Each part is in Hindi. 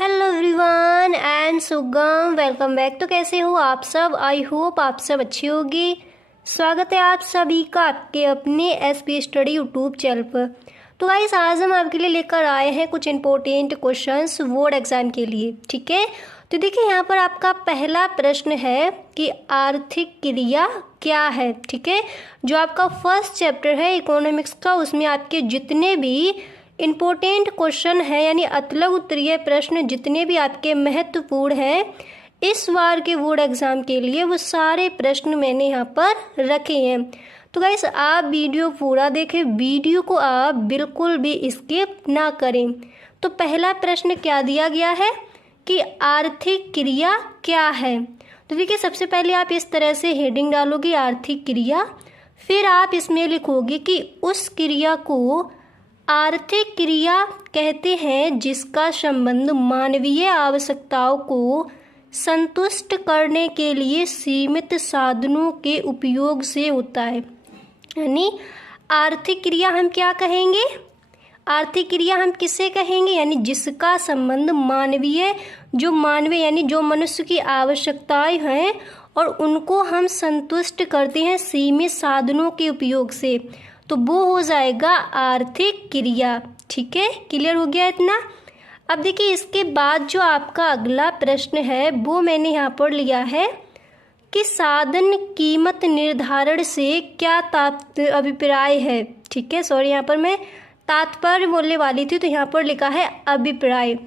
हेलो एवरीवन एंड सुगम, वेलकम बैक। तो कैसे हो आप सब? आई होप आप सब अच्छी होगी। स्वागत है आप सभी का आपके अपने एसपी स्टडी यूट्यूब चैनल पर। तो गाइस, आज हम आपके लिए लेकर आए हैं कुछ इंपॉर्टेंट क्वेश्चंस बोर्ड एग्जाम के लिए। ठीक है, तो देखिए यहाँ पर आपका पहला प्रश्न है कि आर्थिक क्रिया क्या है। ठीक है, जो आपका फर्स्ट चैप्टर है इकोनॉमिक्स का, उसमें आपके जितने भी इम्पोर्टेंट क्वेश्चन है यानी अतलग उत्तरीय प्रश्न जितने भी आपके महत्वपूर्ण हैं इस बार के बोर्ड एग्जाम के लिए, वो सारे प्रश्न मैंने यहाँ पर रखे हैं। तो गाइस, आप वीडियो पूरा देखें, वीडियो को आप बिल्कुल भी स्किप ना करें। तो पहला प्रश्न क्या दिया गया है कि आर्थिक क्रिया क्या है। तो देखिए, सबसे पहले आप इस तरह से हेडिंग डालोगे आर्थिक क्रिया, फिर आप इसमें लिखोगे कि उस क्रिया को आर्थिक क्रिया कहते हैं जिसका संबंध मानवीय आवश्यकताओं को संतुष्ट करने के लिए सीमित साधनों के उपयोग से होता है। यानी आर्थिक क्रिया हम क्या कहेंगे? आर्थिक क्रिया हम किसे कहेंगे? यानी जिसका संबंध मानवीय यानी जो मनुष्य की आवश्यकताएं हैं और उनको हम संतुष्ट करते हैं सीमित साधनों के उपयोग से, तो वो हो जाएगा आर्थिक क्रिया। ठीक है, क्लियर हो गया इतना? अब देखिए, इसके बाद जो आपका अगला प्रश्न है वो मैंने यहाँ पर लिया है कि साधन कीमत निर्धारण से क्या अभिप्राय है। ठीक है, सॉरी, यहाँ पर मैं तात्पर्य बोलने वाली थी, तो यहाँ पर लिखा है अभिप्राय।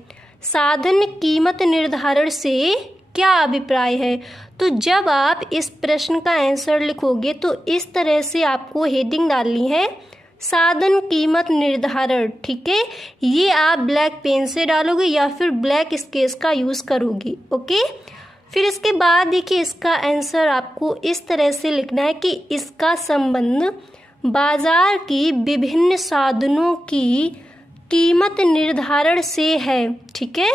साधन कीमत निर्धारण से क्या अभिप्राय है। तो जब आप इस प्रश्न का आंसर लिखोगे तो इस तरह से आपको हेडिंग डालनी है साधन कीमत निर्धारण। ठीक है, ये आप ब्लैक पेन से डालोगे या फिर ब्लैक स्केच का यूज़ करोगी। ओके, फिर इसके बाद देखिए, इसका आंसर आपको इस तरह से लिखना है कि इसका संबंध बाजार की विभिन्न साधनों की कीमत निर्धारण से है। ठीक है,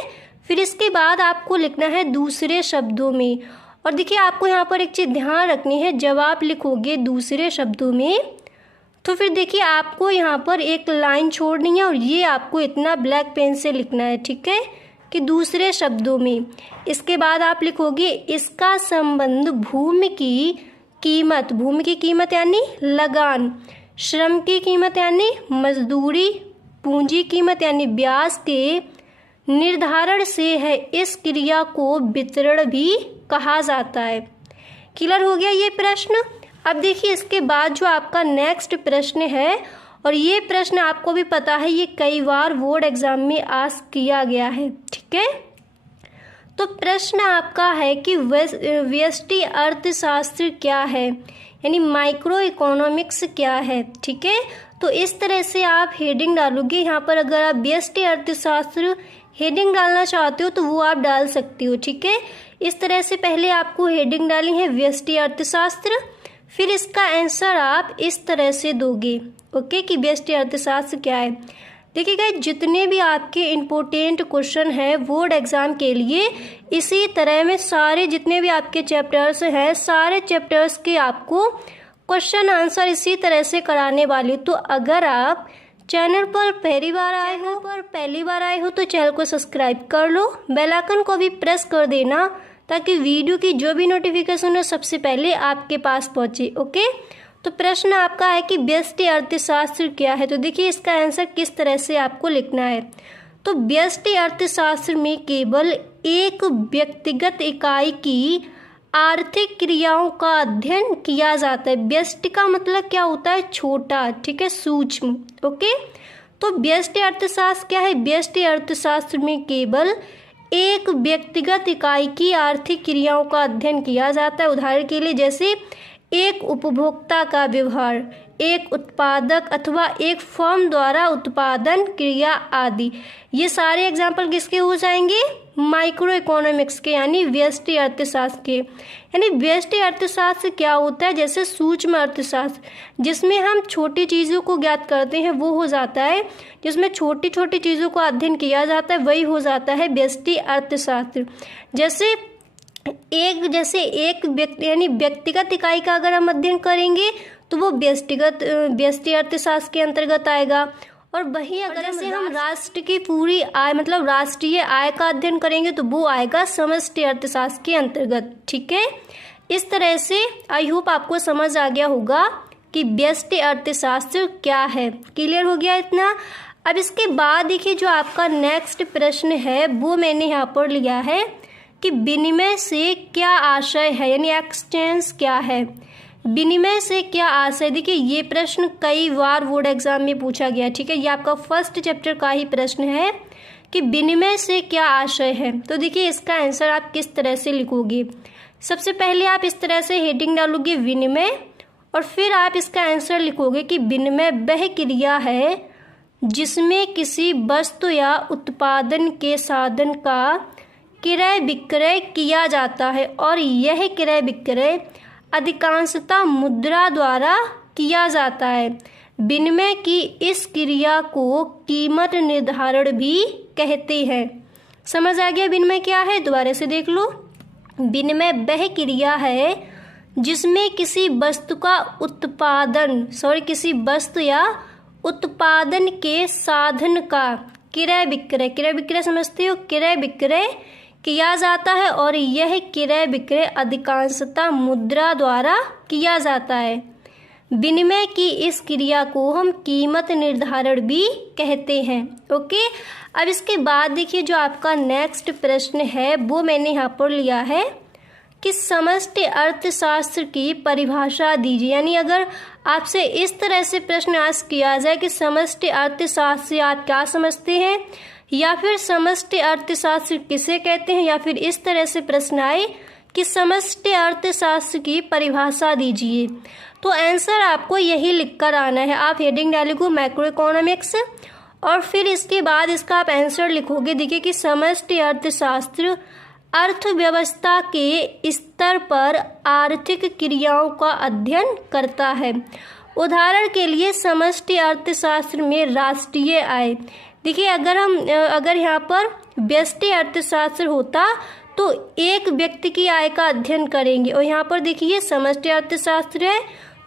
फिर इसके बाद आपको लिखना है दूसरे शब्दों में। और देखिए, आपको यहाँ पर एक चीज़ ध्यान रखनी है, जब आप लिखोगे दूसरे शब्दों में तो फिर देखिए आपको यहाँ पर एक लाइन छोड़नी है और ये आपको इतना ब्लैक पेन से लिखना है। ठीक है, कि दूसरे शब्दों में। इसके बाद आप लिखोगे इसका संबंध भूमि की कीमत यानी लगान, श्रम की कीमत यानी मजदूरी, पूंजी कीमत यानी ब्याज के निर्धारण से है। इस क्रिया को वितरण भी कहा जाता है। क्लियर हो गया ये प्रश्न? अब देखिए, इसके बाद जो आपका नेक्स्ट प्रश्न है, और ये प्रश्न आपको भी पता है ये कई बार बोर्ड एग्जाम में आस्क किया गया है। ठीक है, तो प्रश्न आपका है कि व्यष्टि अर्थशास्त्र क्या है, यानी माइक्रो इकोनॉमिक्स क्या है। ठीक है, तो इस तरह से आप हेडिंग डालोगे। यहाँ पर अगर आप व्यष्टि अर्थशास्त्र हेडिंग डालना चाहते हो तो वो आप डाल सकती हो। ठीक है, इस तरह से पहले आपको हेडिंग डालनी है व्यष्टि अर्थशास्त्र, फिर इसका आंसर आप इस तरह से दोगे। ओके, कि व्यष्टि अर्थशास्त्र क्या है। देखिए गाइस, जितने भी आपके इम्पोर्टेंट क्वेश्चन हैं बोर्ड एग्जाम के लिए, इसी तरह में सारे जितने भी आपके चैप्टर्स हैं, सारे चैप्टर्स के आपको क्वेश्चन आंसर इसी तरह से कराने वाली हूँ। तो अगर आप चैनल पर पहली बार आए हो तो चैनल को सब्सक्राइब कर लो, बेल आइकन को भी प्रेस कर देना ताकि वीडियो की जो भी नोटिफिकेशन हो सबसे पहले आपके पास पहुंचे। ओके, तो प्रश्न आपका है कि व्यष्टि अर्थशास्त्र क्या है। तो देखिए, इसका आंसर किस तरह से आपको लिखना है। तो व्यष्टि अर्थशास्त्र में केवल एक व्यक्तिगत इकाई की आर्थिक क्रियाओं का अध्ययन किया जाता है। व्यष्टि का मतलब क्या होता है? छोटा। ठीक है, सूक्ष्म। ओके, तो व्यष्टि अर्थशास्त्र क्या है? व्यष्टि अर्थशास्त्र में केवल एक व्यक्तिगत इकाई की आर्थिक क्रियाओं का अध्ययन किया जाता है। उदाहरण के लिए जैसे एक उपभोक्ता का व्यवहार, एक उत्पादक अथवा एक फर्म द्वारा उत्पादन क्रिया आदि। ये सारे एग्जाम्पल किसके हो जाएंगे? माइक्रो इकोनॉमिक्स के, यानी व्यष्टि अर्थशास्त्र के। यानी व्यष्टि अर्थशास्त्र क्या होता है? जैसे सूक्ष्म अर्थशास्त्र, जिसमें हम छोटी चीज़ों को ज्ञात करते हैं, वो हो जाता है। जिसमें छोटी छोटी चीज़ों को अध्ययन किया जाता है, वही हो जाता है व्यष्टि अर्थशास्त्र। जैसे एक व्यक्ति यानी व्यक्तिगत इकाई का अगर हम अध्ययन करेंगे तो वो व्यष्टि अर्थशास्त्र के अंतर्गत आएगा। और वही अगर से हम राष्ट्र की पूरी आय मतलब राष्ट्रीय आय का अध्ययन करेंगे तो वो आएगा समष्टि अर्थशास्त्र के अंतर्गत। ठीक है, इस तरह से आई होप आपको समझ आ गया होगा कि व्यष्टि अर्थशास्त्र क्या है। क्लियर हो गया इतना। अब इसके बाद देखिए जो आपका नेक्स्ट प्रश्न है वो मैंने यहाँ पर लिया है कि विनिमय से क्या आशय है, यानी एक्सचेंज क्या है। विनिमय से क्या आशय, देखिए ये प्रश्न कई बार बोर्ड एग्जाम में पूछा गया। ठीक है, ये आपका फर्स्ट चैप्टर का ही प्रश्न है कि विनिमय से क्या आशय है। तो देखिए इसका आंसर आप किस तरह से लिखोगे। सबसे पहले आप इस तरह से हेडिंग डालोगे विनिमय, और फिर आप इसका आंसर लिखोगे कि विनिमय वह क्रिया है जिसमें किसी वस्तु या उत्पादन के साधन का क्रय विक्रय किया जाता है और यह क्रय विक्रय अधिकांशतः मुद्रा द्वारा किया जाता है। विनिमय की इस क्रिया को कीमत निर्धारण भी कहते हैं। समझ आ गया विनिमय क्या है, दोबारा से देख लो। विनिमय वह क्रिया है जिसमें किसी वस्तु का उत्पादन किसी वस्तु या उत्पादन के साधन का क्रय विक्रय समझते हो, क्रय विक्रय किया जाता है और यह क्रय विक्रय अधिकांशतः मुद्रा द्वारा किया जाता है। विनिमय की इस क्रिया को हम कीमत निर्धारण भी कहते हैं। ओके, अब इसके बाद देखिए जो आपका नेक्स्ट प्रश्न है वो मैंने यहाँ पर लिया है कि समष्टि अर्थशास्त्र की परिभाषा दीजिए। यानी अगर आपसे इस तरह से प्रश्न आस्क किया जाए कि समष्टि अर्थशास्त्र से आप क्या समझते हैं, या फिर समष्टि अर्थशास्त्र किसे कहते हैं, या फिर इस तरह से प्रश्न आए कि समष्टि अर्थशास्त्र की परिभाषा दीजिए, तो आंसर आपको यही लिखकर आना है। आप हेडिंग डालोगे मैक्रो इकोनॉमिक्स और फिर इसके बाद इसका आप आंसर लिखोगे। देखिए कि समष्टि अर्थशास्त्र अर्थव्यवस्था के स्तर पर आर्थिक क्रियाओं का अध्ययन करता है। उदाहरण के लिए समष्टि अर्थशास्त्र में राष्ट्रीय आय, देखिए अगर यहाँ पर व्यष्टि अर्थशास्त्र होता तो एक व्यक्ति की आय का अध्ययन करेंगे, और यहाँ पर देखिए समष्टि अर्थशास्त्र है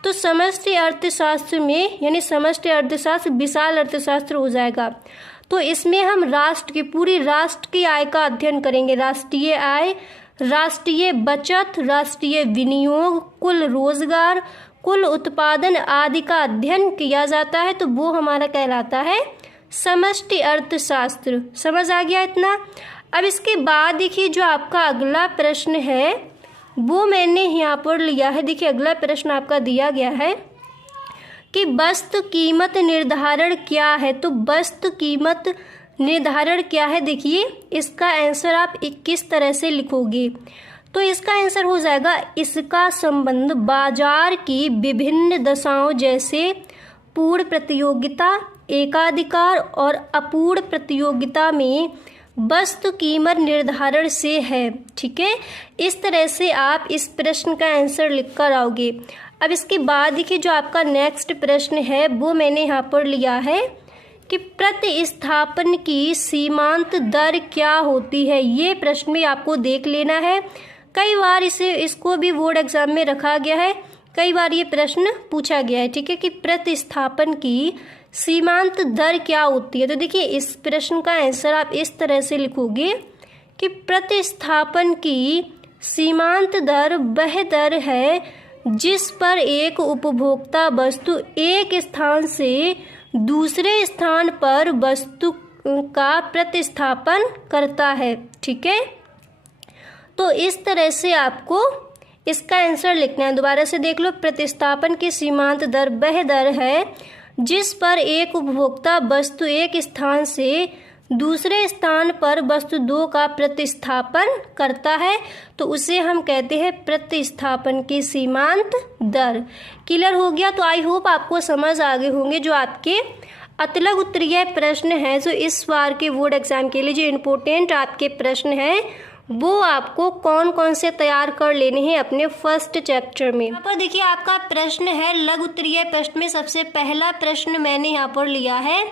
तो समष्टि अर्थशास्त्र में यानी समष्टि अर्थशास्त्र विशाल अर्थशास्त्र हो जाएगा। तो इसमें हम पूरी राष्ट्र की आय का अध्ययन करेंगे। राष्ट्रीय आय, राष्ट्रीय बचत, राष्ट्रीय विनियोग, कुल रोजगार, कुल उत्पादन आदि का अध्ययन किया जाता है, तो वो हमारा कहलाता है समष्टि अर्थशास्त्र। समझ आ गया इतना। अब इसके बाद देखिए जो आपका अगला प्रश्न है वो मैंने यहाँ पर लिया है। देखिए अगला प्रश्न आपका दिया गया है कि वस्तु कीमत निर्धारण क्या है। तो वस्तु कीमत निर्धारण क्या है, देखिए इसका आंसर आप किस तरह से लिखोगे। तो इसका आंसर हो जाएगा इसका संबंध बाजार की विभिन्न दशाओं जैसे पूर्ण प्रतियोगिता, एकाधिकार और अपूर्ण प्रतियोगिता में वस्तु कीमत निर्धारण से है। ठीक है, इस तरह से आप इस प्रश्न का आंसर लिख कर आओगे। अब इसके बाद देखिए जो आपका नेक्स्ट प्रश्न है वो मैंने यहाँ पर लिया है कि प्रतिस्थापन की सीमांत दर क्या होती है। ये प्रश्न भी आपको देख लेना है। कई बार इसको भी बोर्ड एग्जाम में रखा गया है, कई बार ये प्रश्न पूछा गया है। ठीक है, कि प्रतिस्थापन की सीमांत दर क्या होती है। तो देखिए इस प्रश्न का आंसर आप इस तरह से लिखोगे कि प्रतिस्थापन की सीमांत दर वह दर है जिस पर एक उपभोक्ता वस्तु एक स्थान से दूसरे स्थान पर वस्तु का प्रतिस्थापन करता है। ठीक है, तो इस तरह से आपको इसका आंसर लिखना है। दोबारा से देख लो, प्रतिस्थापन की सीमांत दर वह दर है जिस पर एक उपभोक्ता वस्तु एक स्थान से दूसरे स्थान पर वस्तु दो का प्रतिस्थापन करता है, तो उसे हम कहते हैं प्रतिस्थापन की सीमांत दर। क्लियर हो गया। तो आई होप आपको समझ आ गए होंगे जो आपके अतलग उत्तरीय प्रश्न हैं, जो इस बार के बोर्ड एग्जाम के लिए जो इम्पोर्टेंट आपके प्रश्न हैं वो आपको कौन कौन से तैयार कर लेने हैं अपने फर्स्ट चैप्टर में। यहाँ पर देखिए आपका प्रश्न है लघु उत्तरीय प्रश्न में सबसे पहला प्रश्न मैंने यहाँ पर लिया है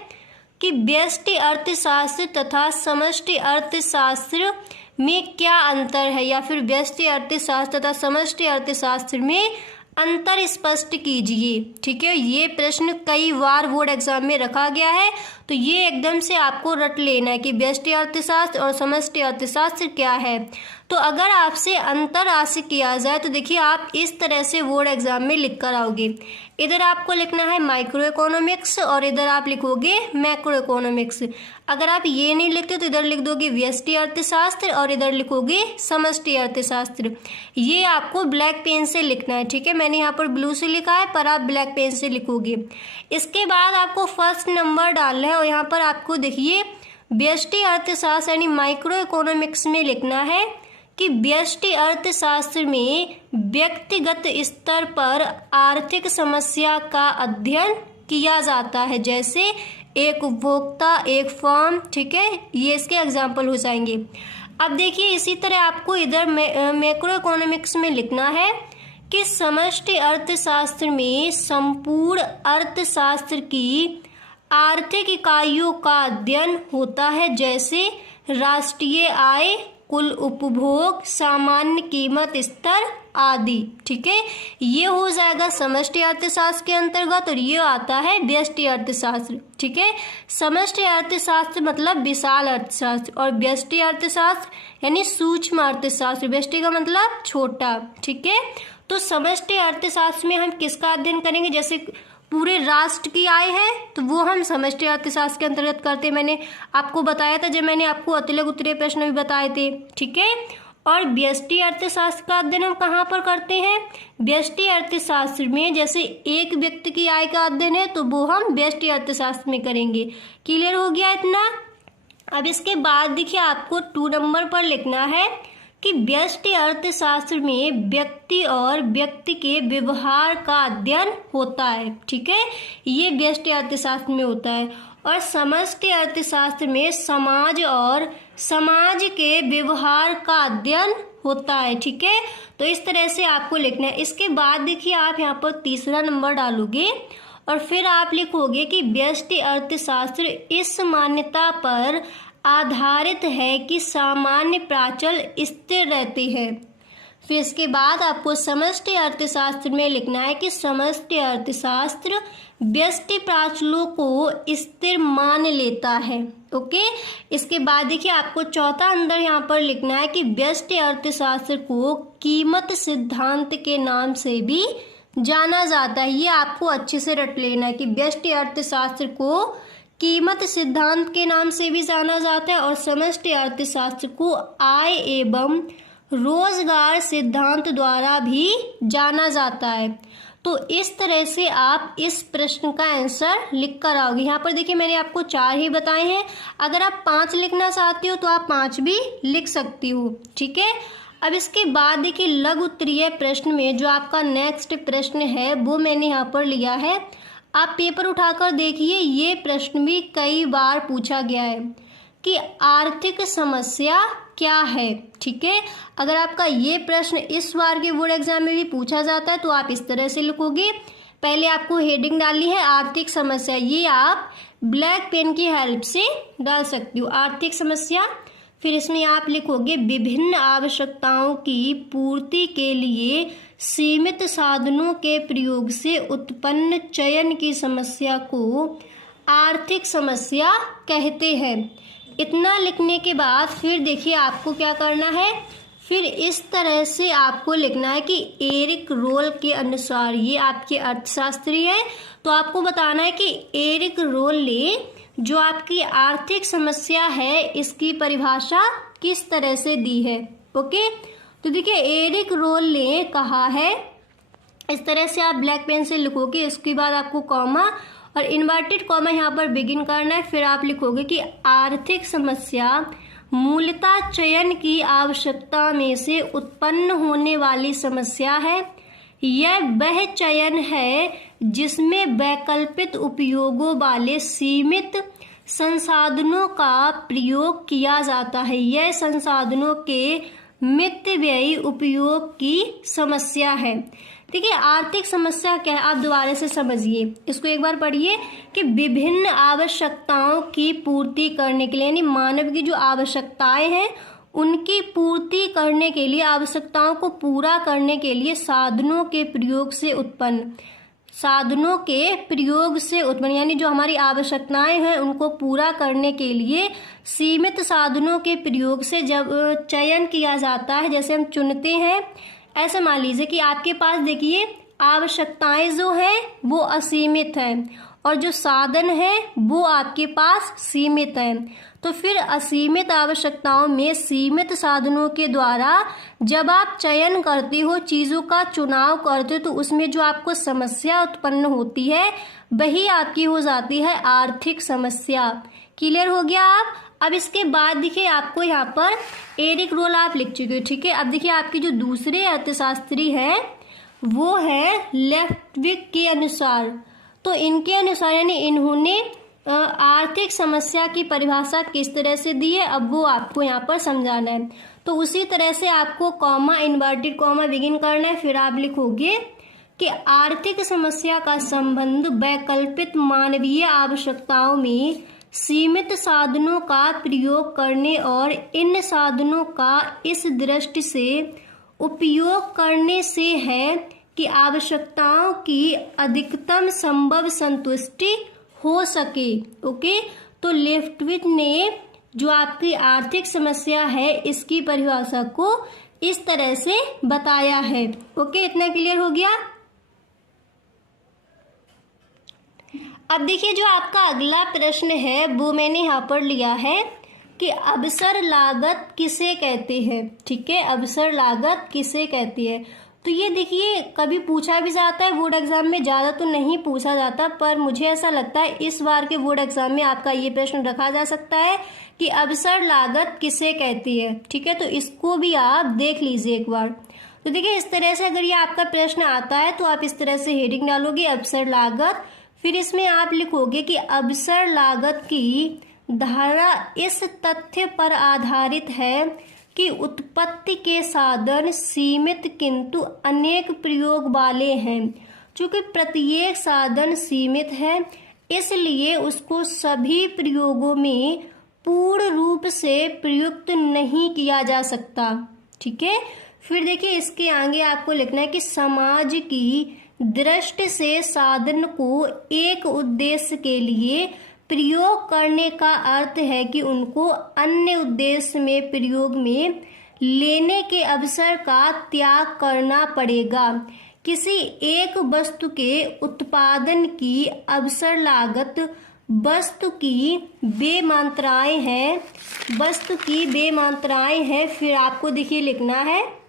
कि व्यष्टि अर्थशास्त्र तथा समष्टि अर्थशास्त्र में क्या अंतर है, या फिर व्यष्टि अर्थशास्त्र तथा समष्टि अर्थशास्त्र में अंतर स्पष्ट कीजिए। ठीक है, ये प्रश्न कई बार बोर्ड एग्जाम में रखा गया है, तो ये एकदम से आपको रट लेना है कि व्यष्टि अर्थशास्त्र और समष्टि अर्थशास्त्र क्या है। तो अगर आपसे अंतर राशि किया जाए तो देखिए आप इस तरह से बोर्ड एग्जाम में लिख कर आओगे। इधर आपको लिखना है माइक्रो इकोनॉमिक्स और इधर आप लिखोगे मैक्रो इकोनॉमिक्स। अगर आप ये नहीं लिखते तो इधर लिख दोगे व्यष्टि अर्थशास्त्र और इधर लिखोगे समष्टि अर्थशास्त्र। ये आपको ब्लैक पेन से लिखना है। ठीक है, मैंने यहाँ पर ब्लू से लिखा है पर आप ब्लैक पेन से लिखोगे। इसके बाद आपको फर्स्ट नंबर डालना है और यहाँ पर आपको देखिए व्यष्टि अर्थशास्त्र यानी माइक्रो इकोनॉमिक्स में लिखना है कि व्यष्टि अर्थशास्त्र में व्यक्तिगत स्तर पर आर्थिक समस्या का अध्ययन किया जाता है, जैसे एक उपभोक्ता, एक फर्म। ठीक है, ये इसके एग्जाम्पल हो जाएंगे। अब देखिए इसी तरह आपको इधर मैक्रो इकोनॉमिक्स में लिखना है कि समष्टि अर्थशास्त्र में संपूर्ण अर्थशास्त्र की आर्थिक इकाइयों का अध्ययन होता है, जैसे राष्ट्रीय आय, कुल उपभोग, सामान्य कीमत स्तर आदि। ठीक है, ये हो जाएगा समष्टि अर्थशास्त्र के अंतर्गत और ये आता है व्यष्टि अर्थशास्त्र। ठीक है, समष्टि अर्थशास्त्र मतलब विशाल अर्थशास्त्र और व्यष्टि अर्थशास्त्र यानी सूक्ष्म अर्थशास्त्र। व्यष्टि का मतलब छोटा। ठीक है, तो समष्टि अर्थशास्त्र में हम किसका अध्ययन करेंगे, जैसे पूरे राष्ट्र की आय है तो वो हम समष्टि अर्थशास्त्र के अंतर्गत करते हैं। मैंने आपको बताया था जब मैंने आपको अतिलक उत्तरीय प्रश्न भी बताए थे। ठीक है, और व्यष्टि अर्थशास्त्र का अध्ययन हम कहाँ पर करते हैं, व्यष्टि अर्थशास्त्र में जैसे एक व्यक्ति की आय का अध्ययन है तो वो हम व्यष्टि अर्थशास्त्र में करेंगे। क्लियर हो गया इतना। अब इसके बाद देखिए आपको 2 नंबर पर लिखना है कि व्यष्टि अर्थशास्त्र में व्यक्ति और व्यक्ति के व्यवहार का अध्ययन होता है। ठीक है, ये व्यष्टि अर्थशास्त्र में होता है। और समष्टि अर्थशास्त्र में समाज और समाज के व्यवहार का अध्ययन होता है। ठीक है, तो इस तरह से आपको लिखना है। इसके बाद देखिए आप यहाँ पर तीसरा नंबर डालोगे और फिर आप लिखोगे कि व्यष्टि अर्थशास्त्र इस मान्यता पर आधारित है कि सामान्य प्राचल स्थिर रहती है। फिर इसके बाद आपको समष्टि अर्थशास्त्र में लिखना है कि समष्टि अर्थशास्त्र व्यष्टि प्राचलों को स्थिर मान लेता है। ओके, इसके बाद देखिए आपको चौथा अंदर यहाँ पर लिखना है कि व्यष्टि अर्थशास्त्र को कीमत सिद्धांत के नाम से भी जाना जाता है। ये आपको अच्छे से रट लेना है कि व्यष्टि अर्थशास्त्र को कीमत सिद्धांत के नाम से भी जाना जाता है और समष्टि अर्थशास्त्र को आय एवं रोजगार सिद्धांत द्वारा भी जाना जाता है। तो इस तरह से आप इस प्रश्न का आंसर लिख कर आओगे। यहाँ पर देखिए मैंने आपको 4 ही बताए हैं, अगर आप 5 लिखना चाहते हो तो आप 5 भी लिख सकती हो। ठीक है, अब इसके बाद देखिए लघु उत्तरीय प्रश्न में जो आपका नेक्स्ट प्रश्न है वो मैंने यहाँ पर लिया है। आप पेपर उठाकर देखिए, ये प्रश्न भी कई बार पूछा गया है कि आर्थिक समस्या क्या है। ठीक है, अगर आपका ये प्रश्न इस बार के बोर्ड एग्जाम में भी पूछा जाता है तो आप इस तरह से लिखोगे। पहले आपको हेडिंग डालनी है आर्थिक समस्या, ये आप ब्लैक पेन की हेल्प से डाल सकती हो, आर्थिक समस्या। फिर इसमें आप लिखोगे विभिन्न आवश्यकताओं की पूर्ति के लिए सीमित साधनों के प्रयोग से उत्पन्न चयन की समस्या को आर्थिक समस्या कहते हैं। इतना लिखने के बाद फिर देखिए आपको क्या करना है, फिर इस तरह से आपको लिखना है कि एरिक रोल के अनुसार, ये आपके अर्थशास्त्री हैं तो आपको बताना है कि एरिक रोल ने जो आपकी आर्थिक समस्या है इसकी परिभाषा किस तरह से दी है। ओके, तो देखिए एरिक रोल ने कहा है, इस तरह से आप ब्लैक पेन से लिखोगे। इसके बाद आपको कॉमा और इन्वर्टेड कॉमा यहाँ पर बिगिन करना है। फिर आप लिखोगे कि आर्थिक समस्या मूलतः चयन की आवश्यकता में से उत्पन्न होने वाली समस्या है। यह वह चयन है जिसमें वैकल्पिक उपयोगों वाले सीमित संसाधनों का प्रयोग किया जाता है। यह संसाधनों के मितव्ययी उपयोग की समस्या है। देखिए आर्थिक समस्या क्या है, आप दोबारा से समझिए, इसको एक बार पढ़िए कि विभिन्न आवश्यकताओं की पूर्ति करने के लिए, यानी मानव की जो आवश्यकताएं हैं उनकी पूर्ति करने के लिए, आवश्यकताओं को पूरा करने के लिए साधनों के प्रयोग से उत्पन्न यानी जो हमारी आवश्यकताएं हैं उनको पूरा करने के लिए सीमित साधनों के प्रयोग से जब चयन किया जाता है, जैसे हम चुनते हैं, ऐसे मान लीजिए कि आपके पास देखिए आवश्यकताएं जो हैं वो असीमित हैं और जो साधन है वो आपके पास सीमित है। तो फिर असीमित आवश्यकताओं में सीमित साधनों के द्वारा जब आप चयन करते हो, चीज़ों का चुनाव करते हो, तो उसमें जो आपको समस्या उत्पन्न होती है वही आपकी हो जाती है आर्थिक समस्या। क्लियर हो गया आप? अब इसके बाद देखिए आपको यहाँ पर एरिक रोल आप लिख चुके हो, ठीक है। अब देखिए आपके जो दूसरे अर्थशास्त्री हैं वो है लेफ्टविक के अनुसार। तो इनके अनुसार यानी इन्होंने आर्थिक समस्या की परिभाषा किस तरह से दी है, अब वो आपको यहाँ पर समझाना है। तो उसी तरह से आपको कॉमा, इन्वर्टेड कॉमा बिगिन करना है। फिर आप लिखोगे कि आर्थिक समस्या का संबंध वैकल्पिक मानवीय आवश्यकताओं में सीमित साधनों का प्रयोग करने और इन साधनों का इस दृष्टि से उपयोग करने से है कि आवश्यकताओं की अधिकतम संभव संतुष्टि हो सके। ओके, तो लेफ्टविक ने जो आपकी आर्थिक समस्या है इसकी परिभाषा को इस तरह से बताया है। ओके, इतना क्लियर हो गया। अब देखिए जो आपका अगला प्रश्न है वो मैंने यहाँ पर लिया है कि अवसर लागत किसे कहते हैं। ठीक है, अवसर लागत किसे कहती है। तो ये देखिए कभी पूछा भी जाता है बोर्ड एग्जाम में, ज़्यादा तो नहीं पूछा जाता, पर मुझे ऐसा लगता है इस बार के बोर्ड एग्जाम में आपका ये प्रश्न रखा जा सकता है कि अवसर लागत किसे कहती है। ठीक है, तो इसको भी आप देख लीजिए एक बार। तो देखिए इस तरह से अगर ये आपका प्रश्न आता है तो आप इस तरह से हेडिंग डालोगे अवसर लागत, फिर इसमें आप लिखोगे कि अवसर लागत की धारणा इस तथ्य पर आधारित है कि उत्पत्ति के साधन सीमित किंतु अनेक प्रयोग वाले हैं। चूंकि प्रत्येक साधन सीमित है इसलिए उसको सभी प्रयोगों में पूर्ण रूप से प्रयुक्त नहीं किया जा सकता। ठीक है, फिर देखिए इसके आगे आपको लिखना है कि समाज की दृष्टि से साधन को एक उद्देश्य के लिए प्रयोग करने का अर्थ है कि उनको अन्य उद्देश्य में प्रयोग में लेने के अवसर का त्याग करना पड़ेगा। किसी एक वस्तु के उत्पादन की अवसर लागत वस्तु की बेमात्राएं हैं। फिर आपको देखिए लिखना है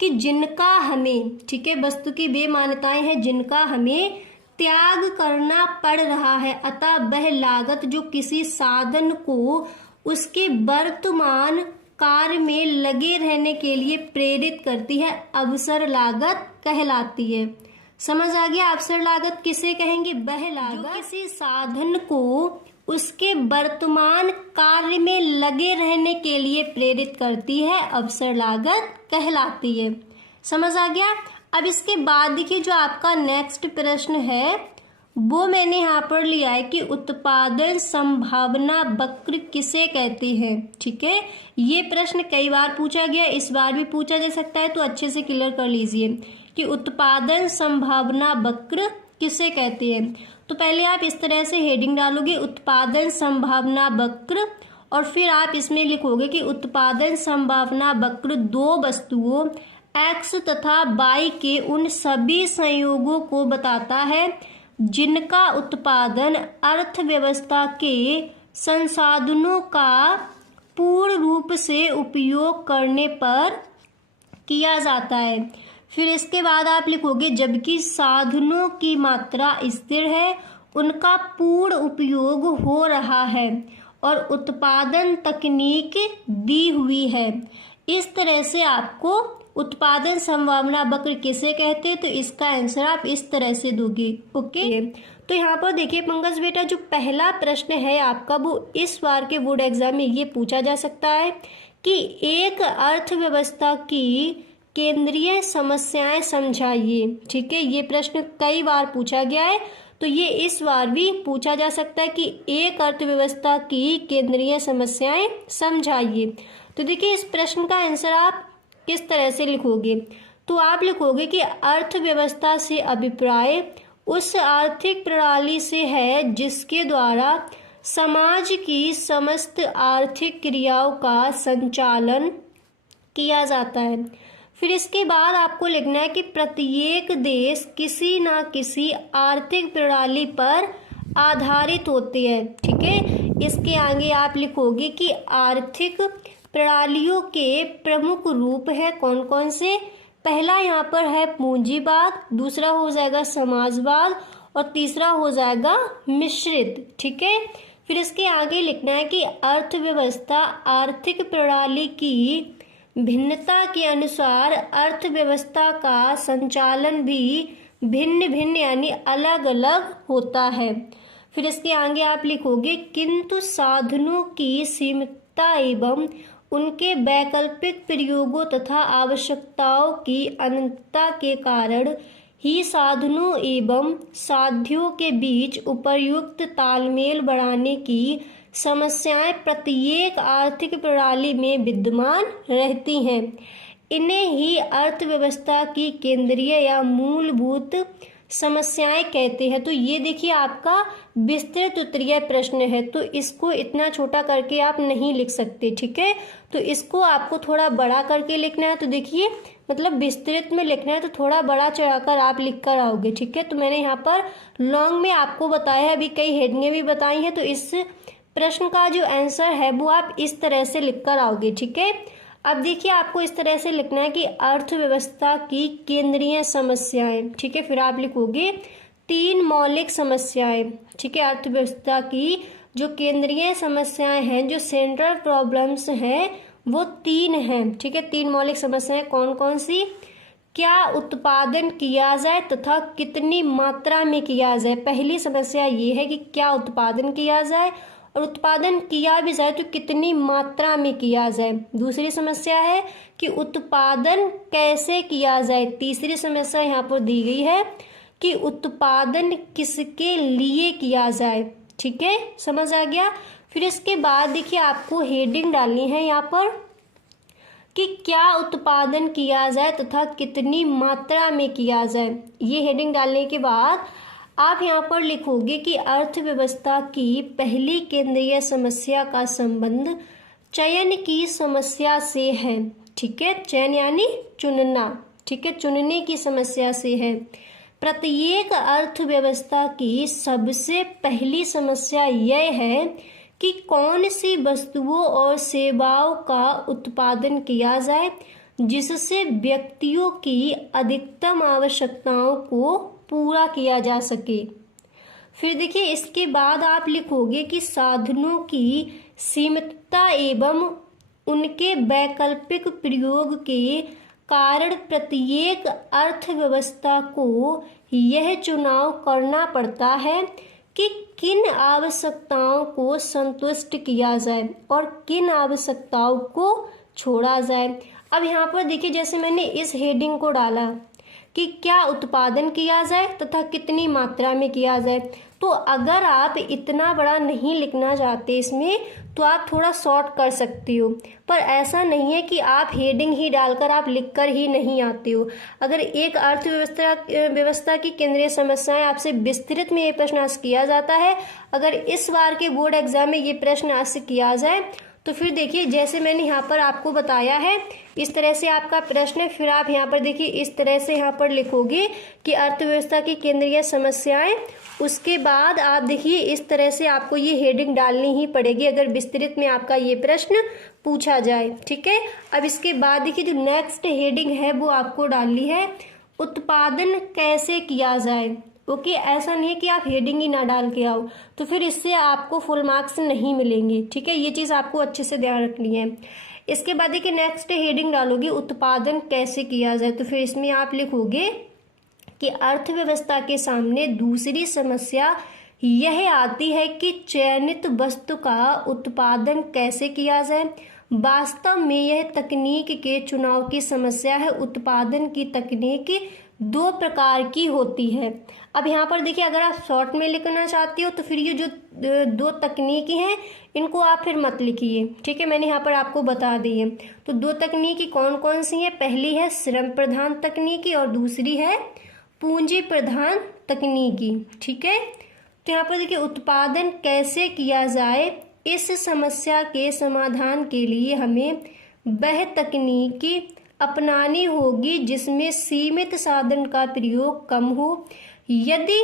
कि जिनका हमें, ठीक है, वस्तु की बेमान्यताएं हैं जिनका हमें त्याग करना पड़ रहा है, अतः वह लागत जो किसी साधन को उसके वर्तमान कार्य में लगे रहने के लिए प्रेरित करती है अवसर लागत कहलाती है। समझ आ गया? अवसर लागत किसे कहेंगे? वह लागत किसी साधन को उसके वर्तमान कार्य में लगे रहने के लिए प्रेरित करती है, अवसर लागत कहलाती है। समझ आ गया? अब इसके बाद देखिए जो आपका नेक्स्ट प्रश्न है वो मैंने यहाँ पर लिया है कि उत्पादन संभावना वक्र किसे कहते हैं। ठीक है, ये प्रश्न कई बार पूछा गया, इस बार भी पूछा जा सकता है, तो अच्छे से क्लियर कर लीजिए कि उत्पादन संभावना वक्र किसे कहते हैं। तो पहले आप इस तरह से हेडिंग डालोगे उत्पादन संभावना वक्र, और फिर आप इसमें लिखोगे कि उत्पादन संभावना वक्र दो वस्तुओं x तथा y के उन सभी संयोगों को बताता है जिनका उत्पादन अर्थव्यवस्था के संसाधनों का पूर्ण रूप से उपयोग करने पर किया जाता है। फिर इसके बाद आप लिखोगे जबकि साधनों की मात्रा स्थिर है, उनका पूर्ण उपयोग हो रहा है और उत्पादन तकनीक दी हुई है। इस तरह से आपको उत्पादन संभावना वक्र किसे कहते हैं, तो इसका आंसर आप इस तरह से दोगे। ओके, तो यहाँ पर देखिए पंकज बेटा जो पहला प्रश्न है आपका वो इस बार के बोर्ड एग्जाम में ये पूछा जा सकता है कि एक अर्थव्यवस्था की केंद्रीय समस्याएं समझाइए। ठीक है, ये प्रश्न कई बार पूछा गया है, तो ये इस बार भी पूछा जा सकता है कि एक अर्थव्यवस्था की केंद्रीय समस्याएं समझाइए। तो देखिए इस प्रश्न का आंसर आप किस तरह से लिखोगे, तो आप लिखोगे कि अर्थव्यवस्था से अभिप्राय उस आर्थिक प्रणाली से है जिसके द्वारा समाज की समस्त आर्थिक क्रियाओं का संचालन किया जाता है। फिर इसके बाद आपको लिखना है कि प्रत्येक देश किसी न किसी आर्थिक प्रणाली पर आधारित होते हैं। ठीक है, इसके आगे आप लिखोगे कि आर्थिक प्रणालियों के प्रमुख रूप है कौन कौन से। पहला यहाँ पर है पूंजीवाद, दूसरा हो जाएगा समाजवाद और तीसरा हो जाएगा मिश्रित। ठीक है, फिर इसके आगे लिखना है कि अर्थव्यवस्था आर्थिक प्रणाली की भिन्नता के अनुसार अर्थव्यवस्था का संचालन भी भिन्न भिन्न यानी अलग अलग होता है। फिर इसके आगे आप लिखोगे किंतु साधनों की सीमितता एवं उनके वैकल्पिक प्रयोगों तथा आवश्यकताओं की अनंतता के कारण ही साधनों एवं साध्यों के बीच उपयुक्त तालमेल बढ़ाने की समस्याएं प्रत्येक आर्थिक प्रणाली में विद्यमान रहती हैं। इन्हें ही अर्थव्यवस्था की केंद्रीय या मूलभूत समस्याएं कहते हैं। तो ये देखिए आपका विस्तृत उत्तरीय प्रश्न है, तो इसको इतना छोटा करके आप नहीं लिख सकते। ठीक है, तो इसको आपको थोड़ा बड़ा करके लिखना है। तो देखिए मतलब विस्तृत में लिखना है तो थोड़ा बड़ा चढ़ाकर आप लिख कर आओगे। ठीक है, तो मैंने यहाँ पर लॉन्ग में आपको बताया है, अभी कई हेडिंगें भी बताई हैं। तो इस प्रश्न का जो आंसर है वो आप इस तरह से लिख कर आओगे। ठीक है, अब देखिए आपको इस तरह से लिखना है कि अर्थव्यवस्था की केंद्रीय समस्याएं। ठीक है, फिर आप लिखोगे 3 मौलिक समस्याएं। ठीक है, अर्थव्यवस्था की जो केंद्रीय समस्याएं हैं, जो सेंट्रल प्रॉब्लम्स हैं, वो 3 हैं। ठीक है, 3 मौलिक समस्याएं कौन कौन सी। क्या उत्पादन किया जाए तथा कितनी मात्रा में किया जाए। पहली समस्या ये है कि क्या उत्पादन किया जाए और उत्पादन किया भी जाए तो कितनी मात्रा में किया जाए। दूसरी समस्या है कि उत्पादन कैसे किया जाए। तीसरी समस्या यहाँ पर दी गई है कि उत्पादन किसके लिए किया जाए। ठीक है, समझ आ गया। फिर इसके बाद देखिए आपको हेडिंग डालनी है यहाँ पर कि क्या उत्पादन किया जाए तथा कितनी मात्रा में किया जाए। ये हेडिंग डालने के बाद आप यहाँ पर लिखोगे कि अर्थव्यवस्था की पहली केंद्रीय समस्या का संबंध चयन की समस्या से है। ठीक है, चयन यानी चुनना। ठीक है, चुनने की समस्या से है। प्रत्येक अर्थव्यवस्था की सबसे पहली समस्या यह है कि कौन सी वस्तुओं और सेवाओं का उत्पादन किया जाए जिससे व्यक्तियों की अधिकतम आवश्यकताओं को पूरा किया जा सके। फिर देखिए इसके बाद आप लिखोगे कि साधनों की सीमितता एवं उनके वैकल्पिक प्रयोग के कारण प्रत्येक अर्थव्यवस्था को यह चुनाव करना पड़ता है कि किन आवश्यकताओं को संतुष्ट किया जाए और किन आवश्यकताओं को छोड़ा जाए। अब यहाँ पर देखिए जैसे मैंने इस हेडिंग को डाला कि क्या उत्पादन किया जाए तथा कितनी मात्रा में किया जाए, तो अगर आप इतना बड़ा नहीं लिखना चाहते इसमें तो आप थोड़ा शॉर्ट कर सकते हो, पर ऐसा नहीं है कि आप हेडिंग ही डालकर आप लिखकर ही नहीं आते हो। अगर एक अर्थव्यवस्था की केंद्रीय समस्याएं आपसे विस्तृत में ये प्रश्न आज किया जाता है, अगर इस बार के बोर्ड एग्जाम में ये प्रश्न आज से किया जाए तो फिर देखिए जैसे मैंने यहाँ पर आपको बताया है इस तरह से आपका प्रश्न है। फिर आप यहाँ पर देखिए इस तरह से यहाँ पर लिखोगे कि अर्थव्यवस्था की केंद्रीय समस्याएं, उसके बाद आप देखिए इस तरह से आपको ये हेडिंग डालनी ही पड़ेगी अगर विस्तृत में आपका ये प्रश्न पूछा जाए। ठीक है, अब इसके बाद देखिए जो नेक्स्ट हेडिंग है वो आपको डालनी है उत्पादन कैसे किया जाए। ओके, ऐसा नहीं है कि आप हेडिंग ही ना डाल के आओ, तो फिर इससे आपको फुल मार्क्स नहीं मिलेंगे। ठीक है, ये चीज़ आपको अच्छे से ध्यान रखनी है। इसके बाद देखिए नेक्स्ट हेडिंग डालोगे उत्पादन कैसे किया जाए, तो फिर इसमें आप लिखोगे कि अर्थव्यवस्था के सामने दूसरी समस्या यह आती है कि चयनित वस्तु का उत्पादन कैसे किया जाए। वास्तव में यह तकनीक के चुनाव की समस्या है। उत्पादन की तकनीक दो प्रकार की होती है। अब यहाँ पर देखिए, अगर आप शॉर्ट में लिखना चाहती हो तो फिर ये जो दो तकनीकी हैं इनको आप फिर मत लिखिए, ठीक है, मैंने यहाँ पर आपको बता दी है। तो दो तकनीकी कौन कौन सी हैं? पहली है श्रम प्रधान तकनीकी और दूसरी है पूंजी प्रधान तकनीकी, ठीक है। तो यहाँ पर देखिए, उत्पादन कैसे किया जाए, इस समस्या के समाधान के लिए हमें वह तकनीकी अपनानी होगी जिसमें सीमित साधन का प्रयोग कम हो। यदि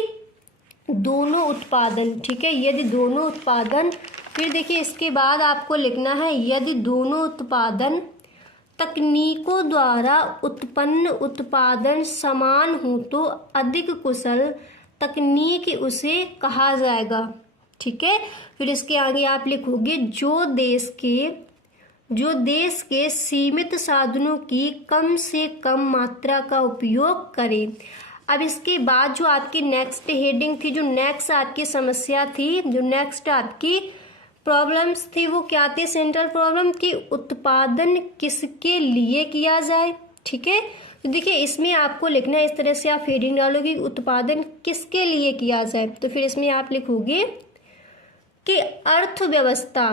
दोनों उत्पादन, ठीक है, यदि दोनों उत्पादन, फिर देखिए इसके बाद आपको लिखना है यदि दोनों उत्पादन तकनीकों द्वारा उत्पन्न उत्पादन समान हो तो अधिक कुशल तकनीक उसे कहा जाएगा, ठीक है। फिर इसके आगे आप लिखोगे जो देश के सीमित साधनों की कम से कम मात्रा का उपयोग करे। अब इसके बाद जो आपकी नेक्स्ट हेडिंग थी, जो नेक्स्ट आपकी समस्या थी, जो नेक्स्ट आपकी प्रॉब्लम्स थी, वो क्या थी? सेंट्रल प्रॉब्लम की उत्पादन किसके लिए किया जाए, ठीक है। तो देखिए इसमें आपको लिखना है, इस तरह से आप हेडिंग डालोगे उत्पादन किसके लिए किया जाए। तो फिर इसमें आप लिखोगे कि अर्थव्यवस्था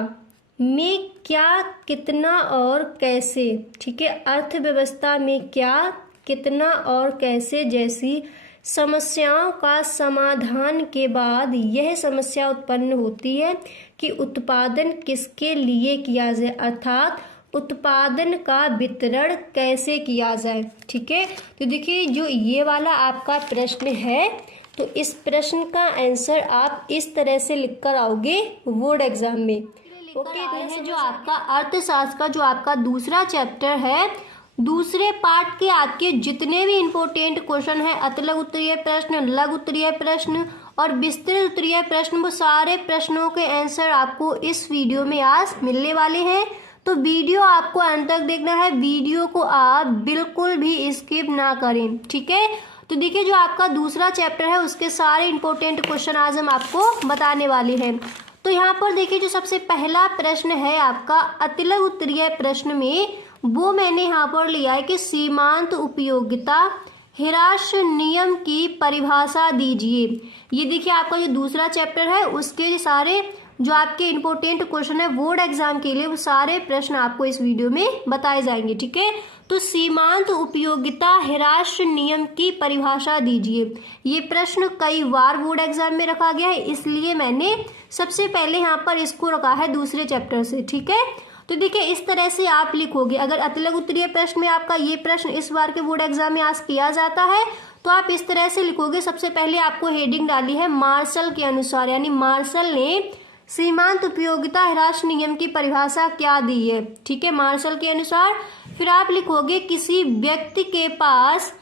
में क्या, कितना और कैसे, ठीक है, अर्थव्यवस्था में क्या, कितना और कैसे जैसी समस्याओं का समाधान के बाद यह समस्या उत्पन्न होती है कि उत्पादन किसके लिए किया जाए, अर्थात उत्पादन का वितरण कैसे किया जाए, ठीक है। तो देखिए जो ये वाला आपका प्रश्न है, तो इस प्रश्न का आंसर आप इस तरह से लिखकर आओगे बोर्ड एग्जाम में। ओके, है जो आपका अर्थशास्त्र का जो आपका दूसरा चैप्टर है, दूसरे पार्ट के आपके जितने भी इम्पोर्टेंट क्वेश्चन है, अतलग उत्तरीय प्रश्न, लघु उत्तरीय प्रश्न और विस्तृत उत्तरीय प्रश्न, वो सारे प्रश्नों के आंसर आपको इस वीडियो में आज मिलने वाले हैं। तो वीडियो आपको अंत तक देखना है, वीडियो को आप बिल्कुल भी स्किप ना करें, ठीक है। तो देखिए जो आपका दूसरा चैप्टर है उसके सारे इंपॉर्टेंट क्वेश्चन आज हम आपको बताने वाले हैं। तो यहाँ पर देखिए जो सबसे पहला प्रश्न है आपका अतिलघु उत्तरीय प्रश्न में, वो मैंने यहाँ पर लिया है कि सीमांत उपयोगिता ह्रास नियम की परिभाषा दीजिए। ये देखिए आपका जो दूसरा चैप्टर है उसके सारे जो आपके इंपॉर्टेंट क्वेश्चन है बोर्ड एग्जाम के लिए, वो सारे प्रश्न आपको इस वीडियो में बताए जाएंगे, ठीक है। तो सीमांत उपयोगिता ह्रास नियम की परिभाषा दीजिए, ये प्रश्न कई बार बोर्ड एग्जाम में रखा गया है, इसलिए मैंने सबसे पहले यहाँ पर इसको रखा है दूसरे चैप्टर से, ठीक है। तो देखिए इस तरह से आप लिखोगे, अगर अतिलघु उत्तरीय प्रश्न में आपका ये प्रश्न इस बार के बोर्ड एग्जाम में आज किया जाता है तो आप इस तरह से लिखोगे। सबसे पहले आपको हेडिंग डाली है मार्शल के अनुसार, यानी मार्शल ने सीमांत उपयोगिता ह्रास नियम की परिभाषा क्या दी है, ठीक है, मार्शल के अनुसार। फिर आप लिखोगे किसी व्यक्ति के पास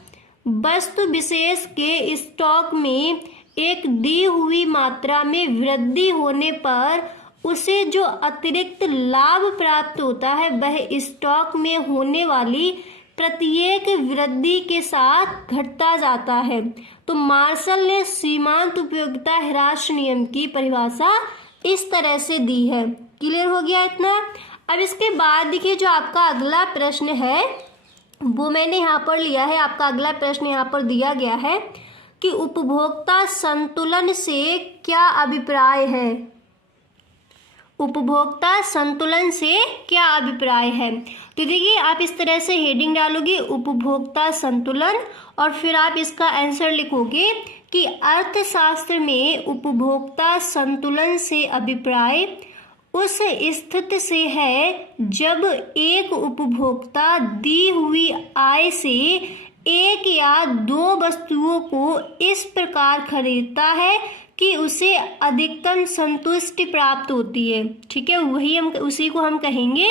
वस्तु विशेष के स्टॉक में एक दी हुई मात्रा में वृद्धि होने पर उसे जो अतिरिक्त लाभ प्राप्त होता है वह स्टॉक में होने वाली प्रत्येक वृद्धि के साथ घटता जाता है। तो मार्शल ने सीमांत उपयोगिता ह्रास नियम की परिभाषा इस तरह से दी है। क्लियर हो गया इतना? अब इसके बाद देखिए जो आपका अगला प्रश्न है वो मैंने यहाँ पर लिया है। आपका अगला प्रश्न यहाँ पर दिया गया है कि उपभोक्ता संतुलन से क्या अभिप्राय है, उपभोक्ता संतुलन से क्या अभिप्राय है। तो देखिए आप इस तरह से हेडिंग डालोगे उपभोक्ता संतुलन और फिर आप इसका आंसर लिखोगे कि अर्थशास्त्र में उपभोक्ता संतुलन से अभिप्राय उस स्थिति से है जब एक उपभोक्ता दी हुई आय से एक या दो वस्तुओं को इस प्रकार खरीदता है कि उसे अधिकतम संतुष्टि प्राप्त होती है, ठीक है, वही हम उसी को हम कहेंगे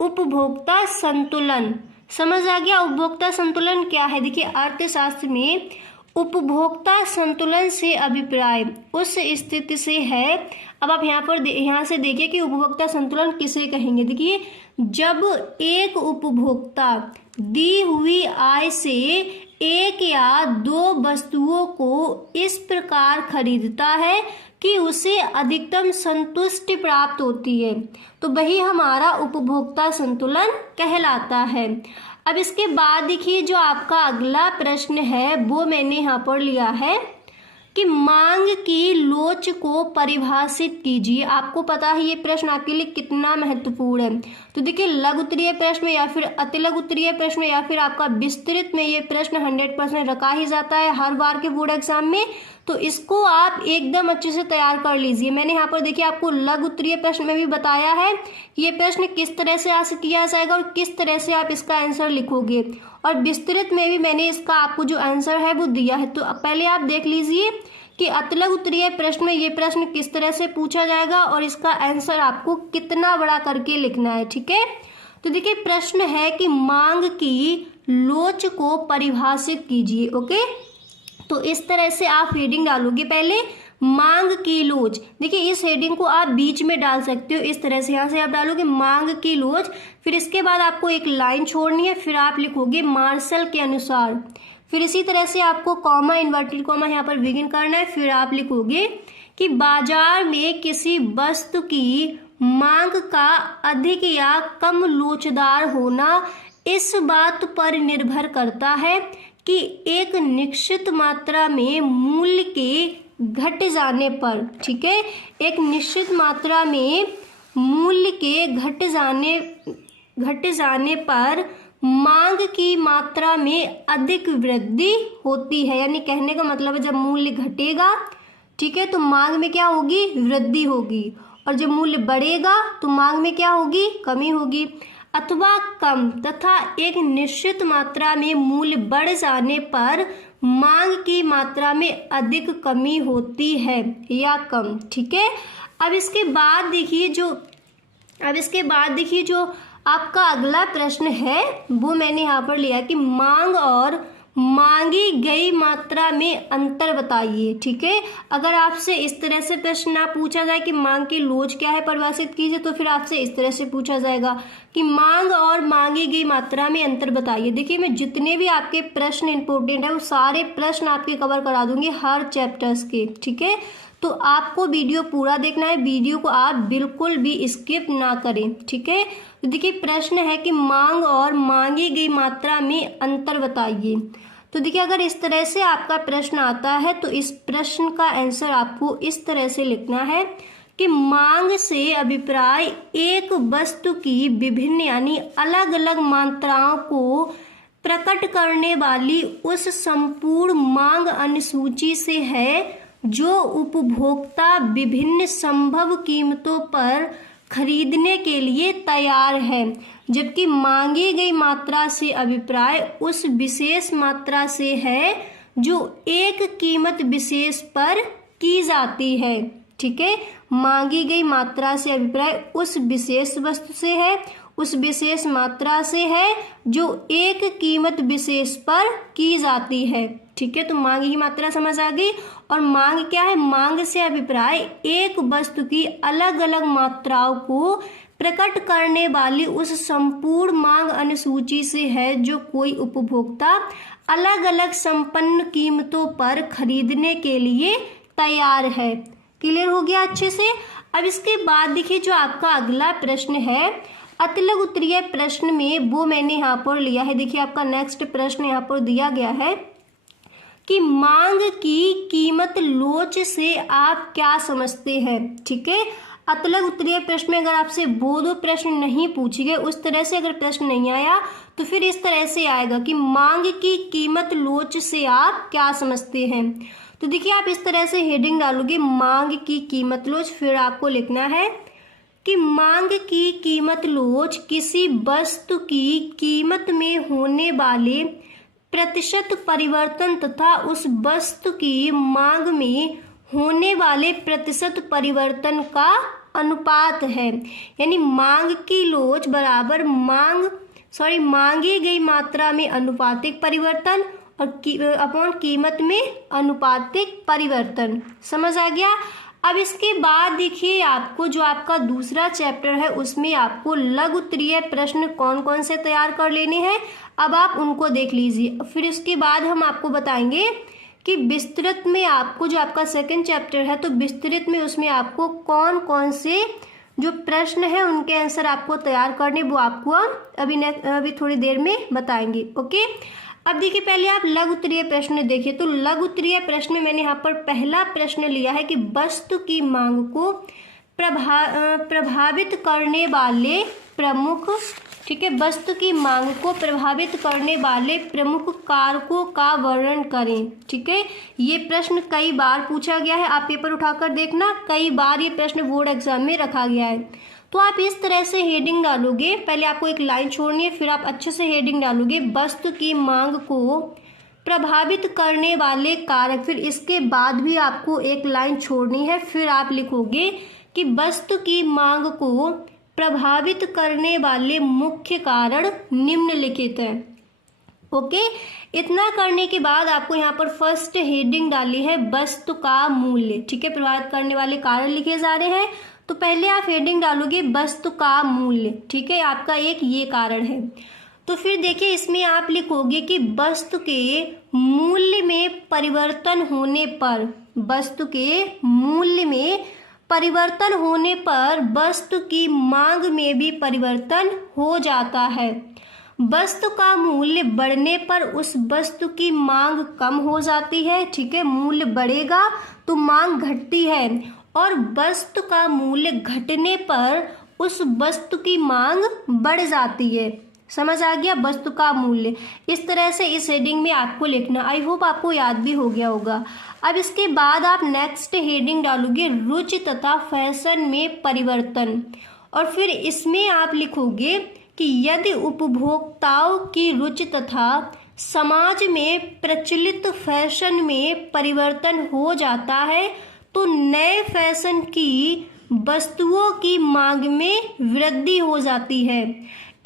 उपभोक्ता संतुलन। समझ आ गया उपभोक्ता संतुलन क्या है? देखिए अर्थशास्त्र में उपभोक्ता संतुलन से अभिप्राय उस स्थिति से है। अब आप यहाँ से देखिए कि उपभोक्ता संतुलन किसे कहेंगे। देखिए जब एक उपभोक्ता दी हुई आय से एक या दो वस्तुओं को इस प्रकार खरीदता है कि उसे अधिकतम संतुष्टि प्राप्त होती है, तो वही हमारा उपभोक्ता संतुलन कहलाता है। अब इसके बाद देखिए जो आपका अगला प्रश्न है वो मैंने यहाँ पर लिया है कि मांग की लोच को परिभाषित कीजिए। आपको पता है ये प्रश्न आपके लिए कितना महत्वपूर्ण है। तो देखिए लघु उत्तरीय प्रश्न या फिर अति लघु उत्तरीय प्रश्न या फिर आपका विस्तृत में ये प्रश्न 100% रखा ही जाता है हर बार के बोर्ड एग्जाम में। तो इसको आप एकदम अच्छे से तैयार कर लीजिए। मैंने यहाँ पर देखिए आपको लघु उत्तरीय प्रश्न में भी बताया है कि ये प्रश्न किस तरह से किया जाएगा और किस तरह से आप इसका आंसर लिखोगे, और विस्तृत में भी मैंने इसका आपको जो आंसर है वो दिया है। तो पहले आप देख लीजिए कि अति लघु उत्तरीय प्रश्न में ये प्रश्न किस तरह से पूछा जाएगा और इसका आंसर आपको कितना बड़ा करके लिखना है। ठीक है, तो देखिए प्रश्न है कि मांग की लोच को परिभाषित कीजिए। ओके, तो इस तरह से आप हेडिंग डालोगे पहले मांग की लोच। देखिए इस हेडिंग को आप बीच में डाल सकते हो इस तरह से, यहाँ से आप डालोगे मांग की लोच, फिर इसके बाद आपको एक लाइन छोड़नी है, फिर आप लिखोगे मार्शल के अनुसार, फिर इसी तरह से आपको कॉमा इन्वर्टेड कॉमा यहाँ पर बिगिन करना है, फिर आप लिखोगे कि बाजार में किसी वस्तु की मांग का अधिक या कम लोचदार होना इस बात पर निर्भर करता है कि एक निश्चित मात्रा में मूल्य के घट जाने पर, ठीक है, एक निश्चित मात्रा में मूल्य के घट जाने पर मांग की मात्रा में अधिक वृद्धि होती है। यानी कहने का मतलब है जब मूल्य घटेगा, ठीक है, तो मांग में क्या होगी, वृद्धि होगी, और जब मूल्य बढ़ेगा तो मांग में क्या होगी, कमी होगी। अथवा कम तथा एक निश्चित मात्रा में मूल्य बढ़ जाने पर मांग की मात्रा में अधिक कमी होती है या कम। ठीक है, अब इसके बाद देखिए जो आपका अगला प्रश्न है वो मैंने यहाँ पर लिया कि मांग और मांगी गई मात्रा में अंतर बताइए। ठीक है, अगर आपसे इस तरह से प्रश्न ना पूछा जाए कि मांग की लोच क्या है परिभाषित कीजिए, तो फिर आपसे इस तरह से पूछा जाएगा कि मांग और मांगी गई मात्रा में अंतर बताइए। देखिए मैं जितने भी आपके प्रश्न इंपॉर्टेंट है वो सारे प्रश्न आपके कवर करा दूंगी हर चैप्टर्स के। ठीक है, तो आपको वीडियो पूरा देखना है, वीडियो को आप बिल्कुल भी स्किप ना करें। ठीक है, तो देखिए प्रश्न है कि मांग और मांगी गई मात्रा में अंतर बताइए। तो देखिए अगर इस तरह से आपका प्रश्न आता है तो इस प्रश्न का आंसर आपको इस तरह से लिखना है कि मांग से अभिप्राय एक वस्तु की विभिन्न यानी अलग अलग मात्राओं को प्रकट करने वाली उस संपूर्ण मांग अनुसूची से है जो उपभोक्ता विभिन्न संभव कीमतों पर खरीदने के लिए तैयार है, जबकि मांगी गई मात्रा से अभिप्राय उस विशेष मात्रा से है जो एक कीमत विशेष पर की जाती है। ठीक है, मांगी गई मात्रा से अभिप्राय उस विशेष वस्तु से है, उस विशेष मात्रा से है जो एक कीमत विशेष पर की जाती है। ठीक है, तो मांग की मात्रा समझ आ गई। और मांग क्या है, मांग से अभिप्राय एक वस्तु की अलग अलग मात्राओं को प्रकट करने वाली उस संपूर्ण मांग अनुसूची से है जो कोई उपभोक्ता अलग अलग संपन्न कीमतों पर खरीदने के लिए तैयार है। क्लियर हो गया अच्छे से। अब इसके बाद देखिए जो आपका अगला प्रश्न है अति लघु उत्तरीय प्रश्न में, वो मैंने यहाँ पर लिया है। देखिए आपका नेक्स्ट प्रश्न यहाँ पर दिया गया है कि मांग की कीमत लोच से आप क्या समझते हैं। ठीक है, अति लघु उत्तरीय प्रश्न में अगर आपसे वो दो प्रश्न नहीं पूछे गए, उस तरह से अगर प्रश्न नहीं आया तो फिर इस तरह से आएगा कि मांग की कीमत लोच से आप क्या समझते हैं। तो देखिए आप इस तरह से हेडिंग डालोगे मांग की कीमत लोच, फिर आपको लिखना है कि मांग की कीमत लोच किसी वस्तु की कीमत में होने वाले प्रतिशत परिवर्तन तथा उस वस्तु की मांग में होने वाले प्रतिशत परिवर्तन का अनुपात है। यानी मांग की लोच बराबर मांगी गई मात्रा में अनुपातिक परिवर्तन और अपॉन कीमत में अनुपातिक परिवर्तन। समझ आ गया। अब इसके बाद देखिए आपको जो आपका दूसरा चैप्टर है उसमें आपको लघु उत्तरीय प्रश्न कौन कौन से तैयार कर लेने हैं, अब आप उनको देख लीजिए। फिर उसके बाद हम आपको बताएंगे कि विस्तृत में आपको जो आपका सेकंड चैप्टर है तो विस्तृत में उसमें आपको कौन कौन से जो प्रश्न है उनके आंसर आपको तैयार करने, वो आपको अभी थोड़ी देर में बताएंगे। ओके, अब देखिए पहले आप लघु उत्तरीय प्रश्न देखिए। तो लघु उत्तरीय प्रश्न में मैंने यहाँ पर पहला प्रश्न लिया है कि वस्तु की मांग को प्रभावित करने वाले प्रमुख, ठीक है, वस्तु की मांग को प्रभावित करने वाले प्रमुख कारकों का वर्णन करें। ठीक है, ये प्रश्न कई बार पूछा गया है, आप पेपर उठाकर देखना, कई बार ये प्रश्न बोर्ड एग्जाम में रखा गया है। तो आप इस तरह से हेडिंग डालोगे, पहले आपको एक लाइन छोड़नी है, फिर आप अच्छे से हेडिंग डालोगे वस्तु की मांग को प्रभावित करने वाले कारक, फिर इसके बाद भी आपको एक लाइन छोड़नी है, फिर आप लिखोगे कि वस्तु की मांग को प्रभावित करने वाले मुख्य कारण निम्नलिखित हैं। ओके, इतना करने के बाद आपको यहाँ पर फर्स्ट हेडिंग डाली है वस्तु का मूल्य। ठीक है, प्रभावित करने वाले कारण लिखे जा रहे हैं, तो पहले आप हेडिंग डालोगे वस्तु का मूल्य। ठीक है, आपका एक ये कारण है। तो फिर देखिए इसमें आप लिखोगे कि वस्तु के मूल्य में परिवर्तन होने पर, वस्तु के मूल्य में परिवर्तन होने पर वस्तु की मांग में भी परिवर्तन हो जाता है। वस्तु का मूल्य बढ़ने पर उस वस्तु की मांग कम हो जाती है। ठीक है, मूल्य बढ़ेगा तो मांग घटती है, और वस्तु का मूल्य घटने पर उस वस्तु की मांग बढ़ जाती है। समझ आ गया, वस्तु का मूल्य। इस तरह से इस हेडिंग में आपको लिखना, आई होप आपको याद भी हो गया होगा। अब इसके बाद आप नेक्स्ट हेडिंग डालोगे रुचि तथा फैशन में परिवर्तन, और फिर इसमें आप लिखोगे कि यदि उपभोक्ताओं की रुचि तथा समाज में प्रचलित फैशन में परिवर्तन हो जाता है तो नए फैशन की वस्तुओं की मांग में वृद्धि हो जाती है।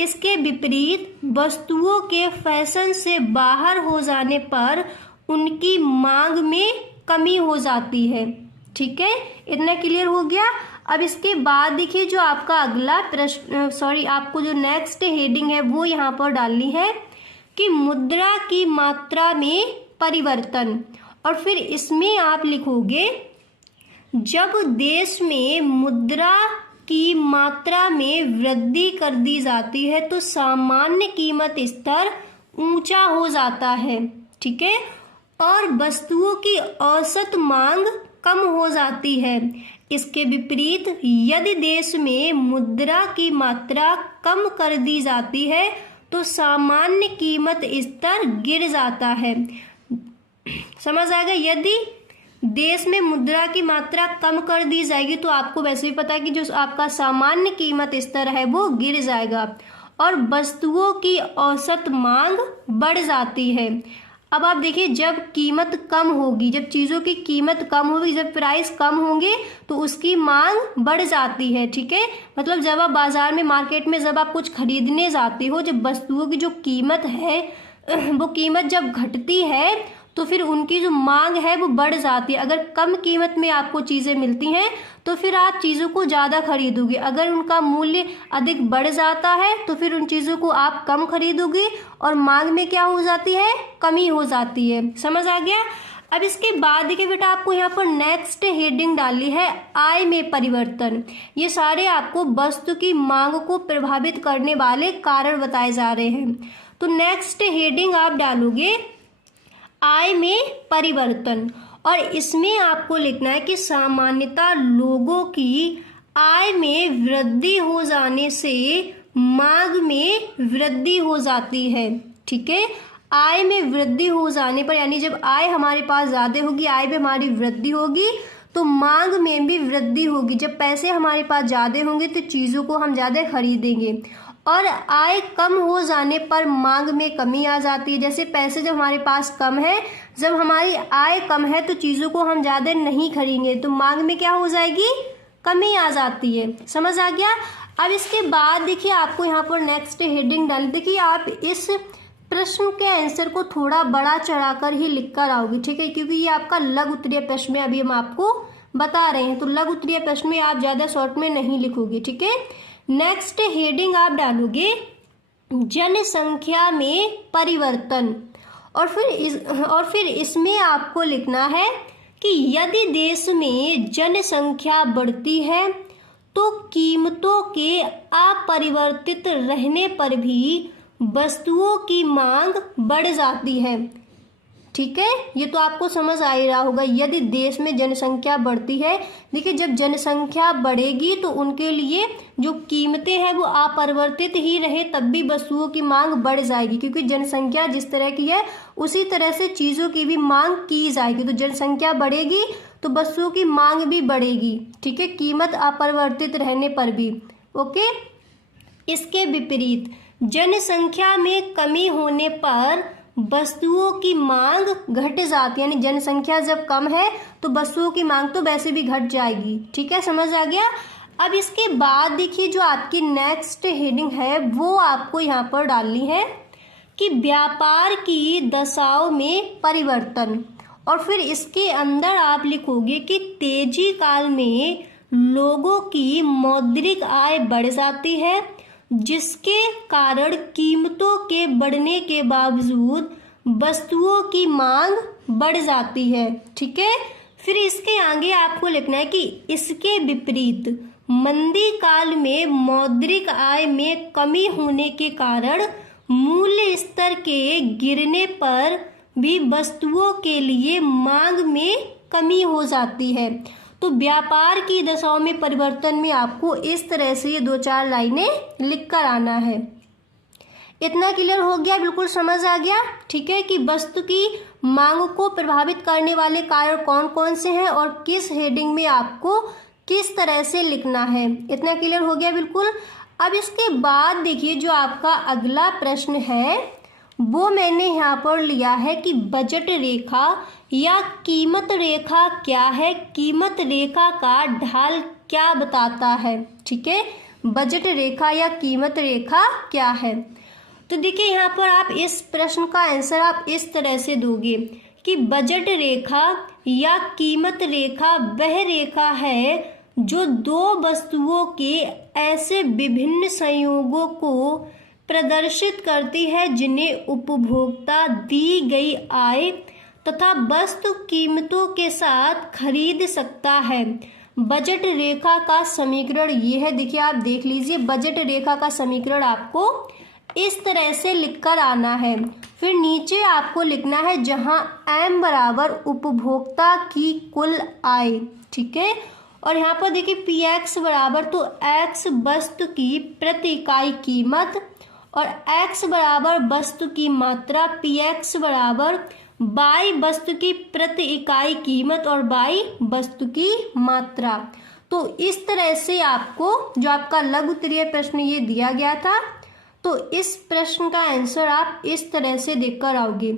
इसके विपरीत वस्तुओं के फैशन से बाहर हो जाने पर उनकी मांग में कमी हो जाती है। ठीक है, इतना क्लियर हो गया। अब इसके बाद देखिए जो आपका अगला प्रश्न, आपको जो नेक्स्ट हेडिंग है वो यहाँ पर डालनी है कि मुद्रा की मात्रा में परिवर्तन, और फिर इसमें आप लिखोगे जब देश में मुद्रा की मात्रा में वृद्धि कर दी जाती है तो सामान्य कीमत स्तर ऊंचा हो जाता है। ठीक है, और वस्तुओं की औसत मांग कम हो जाती है। इसके विपरीत यदि देश में मुद्रा की मात्रा कम कर दी जाती है तो सामान्य कीमत स्तर गिर जाता है। समझ आ गया, यदि देश में मुद्रा की मात्रा कम कर दी जाएगी तो आपको वैसे भी पता है कि जो आपका सामान्य कीमत स्तर है वो गिर जाएगा और वस्तुओं की औसत मांग बढ़ जाती है। अब आप देखिए जब कीमत कम होगी, जब चीज़ों की कीमत कम होगी, जब प्राइस कम होंगे तो उसकी मांग बढ़ जाती है। ठीक है, मतलब जब आप बाजार में, मार्केट में जब आप कुछ खरीदने जाते हो, जब वस्तुओं की जो कीमत है वो कीमत जब घटती है तो फिर उनकी जो मांग है वो बढ़ जाती है। अगर कम कीमत में आपको चीज़ें मिलती हैं तो फिर आप चीज़ों को ज़्यादा खरीदोगे, अगर उनका मूल्य अधिक बढ़ जाता है तो फिर उन चीज़ों को आप कम खरीदोगे और मांग में क्या हो जाती है, कमी हो जाती है। समझ आ गया। अब इसके बाद देखिए बेटा आपको यहाँ पर नेक्स्ट हेडिंग डाली है आय में परिवर्तन। ये सारे आपको वस्तु की मांग को प्रभावित करने वाले कारण बताए जा रहे हैं। तो नेक्स्ट हेडिंग आप डालोगे आय में परिवर्तन, और इसमें आपको लिखना है कि सामान्यतः लोगों की आय में वृद्धि हो जाने से मांग में वृद्धि हो जाती है। ठीक है, आय में वृद्धि हो जाने पर, यानी जब आय हमारे पास ज़्यादा होगी, आय में हमारी वृद्धि होगी तो मांग में भी वृद्धि होगी। जब पैसे हमारे पास ज़्यादा होंगे तो चीज़ों को हम ज़्यादा खरीदेंगे, और आय कम हो जाने पर मांग में कमी आ जाती है। जैसे पैसे जब हमारे पास कम है, जब हमारी आय कम है तो चीज़ों को हम ज़्यादा नहीं खरीदेंगे तो मांग में क्या हो जाएगी, कमी आ जाती है। समझ आ गया। अब इसके बाद देखिए आपको यहाँ पर नेक्स्ट हेडिंग डाल, देखिए आप इस प्रश्न के आंसर को थोड़ा बड़ा चढ़ाकर ही लिख कर आओगे। ठीक है, क्योंकि ये आपका लघु उत्तरीय प्रश्न में अभी हम आपको बता रहे हैं, तो लघु उत्तरीय प्रश्न में आप ज़्यादा शॉर्ट में नहीं लिखोगे। ठीक है, नेक्स्ट हेडिंग आप डालोगे जनसंख्या में परिवर्तन, और फिर इसमें आपको लिखना है कि यदि देश में जनसंख्या बढ़ती है तो कीमतों के अपरिवर्तित रहने पर भी वस्तुओं की मांग बढ़ जाती है। ठीक है, ये तो आपको समझ आ ही रहा होगा। यदि देश में जनसंख्या बढ़ती है, देखिए जब जनसंख्या बढ़ेगी तो उनके लिए जो कीमतें हैं वो अपरिवर्तित ही रहे तब भी वस्तुओं की मांग बढ़ जाएगी, क्योंकि जनसंख्या जिस तरह की है उसी तरह से चीज़ों की भी मांग की जाएगी। तो जनसंख्या बढ़ेगी तो वस्तुओं की मांग भी बढ़ेगी। ठीक है, कीमत अपरिवर्तित रहने पर भी। ओके, इसके विपरीत जनसंख्या में कमी होने पर वस्तुओं की मांग घट जाती है, यानी जनसंख्या जब कम है तो वस्तुओं की मांग तो वैसे भी घट जाएगी। ठीक है, समझ आ गया। अब इसके बाद देखिए जो आपकी नेक्स्ट हेडिंग है वो आपको यहाँ पर डालनी है कि व्यापार की दशाओं में परिवर्तन, और फिर इसके अंदर आप लिखोगे कि तेजी काल में लोगों की मौद्रिक आय बढ़ जाती है, जिसके कारण कीमतों के बढ़ने के बावजूद वस्तुओं की मांग बढ़ जाती है। ठीक है, फिर इसके आगे आपको लिखना है कि इसके विपरीत मंदी काल में मौद्रिक आय में कमी होने के कारण मूल्य स्तर के गिरने पर भी वस्तुओं के लिए मांग में कमी हो जाती है। तो व्यापार की दशाओं में परिवर्तन में आपको इस तरह से ये 2-4 लाइनें लिख कर आना है। इतना क्लियर हो गया, बिल्कुल समझ आ गया। ठीक है, कि वस्तु की मांग को प्रभावित करने वाले कारण कौन कौन से हैं और किस हेडिंग में आपको किस तरह से लिखना है। इतना क्लियर हो गया बिल्कुल। अब इसके बाद देखिए जो आपका अगला प्रश्न है वो मैंने यहाँ पर लिया है कि बजट रेखा या कीमत रेखा क्या है, कीमत रेखा का ढाल क्या बताता है। ठीक है, बजट रेखा या कीमत रेखा क्या है। तो देखिए यहाँ पर आप इस प्रश्न का आंसर आप इस तरह से दोगे कि बजट रेखा या कीमत रेखा वह रेखा है जो दो वस्तुओं के ऐसे विभिन्न संयोगों को प्रदर्शित करती है जिन्हें उपभोक्ता दी गई आय तथा वस्तु कीमतों के साथ खरीद सकता है। बजट रेखा का समीकरण ये है, देखिए आप देख लीजिए। बजट रेखा का समीकरण आपको इस तरह से लिखकर आना है। फिर नीचे आपको लिखना है जहां m बराबर उपभोक्ता की कुल आय। ठीक है, और यहाँ पर देखिए px बराबर तो x वस्तु की प्रति इकाई कीमत और x बराबर वस्तु की मात्रा, px बराबर y वस्तु की प्रति इकाई कीमत और y वस्तु की मात्रा। तो इस तरह से आपको जो आपका लघु उत्तरीय प्रश्न ये दिया गया था, तो इस प्रश्न का आंसर आप इस तरह से देखकर आओगे।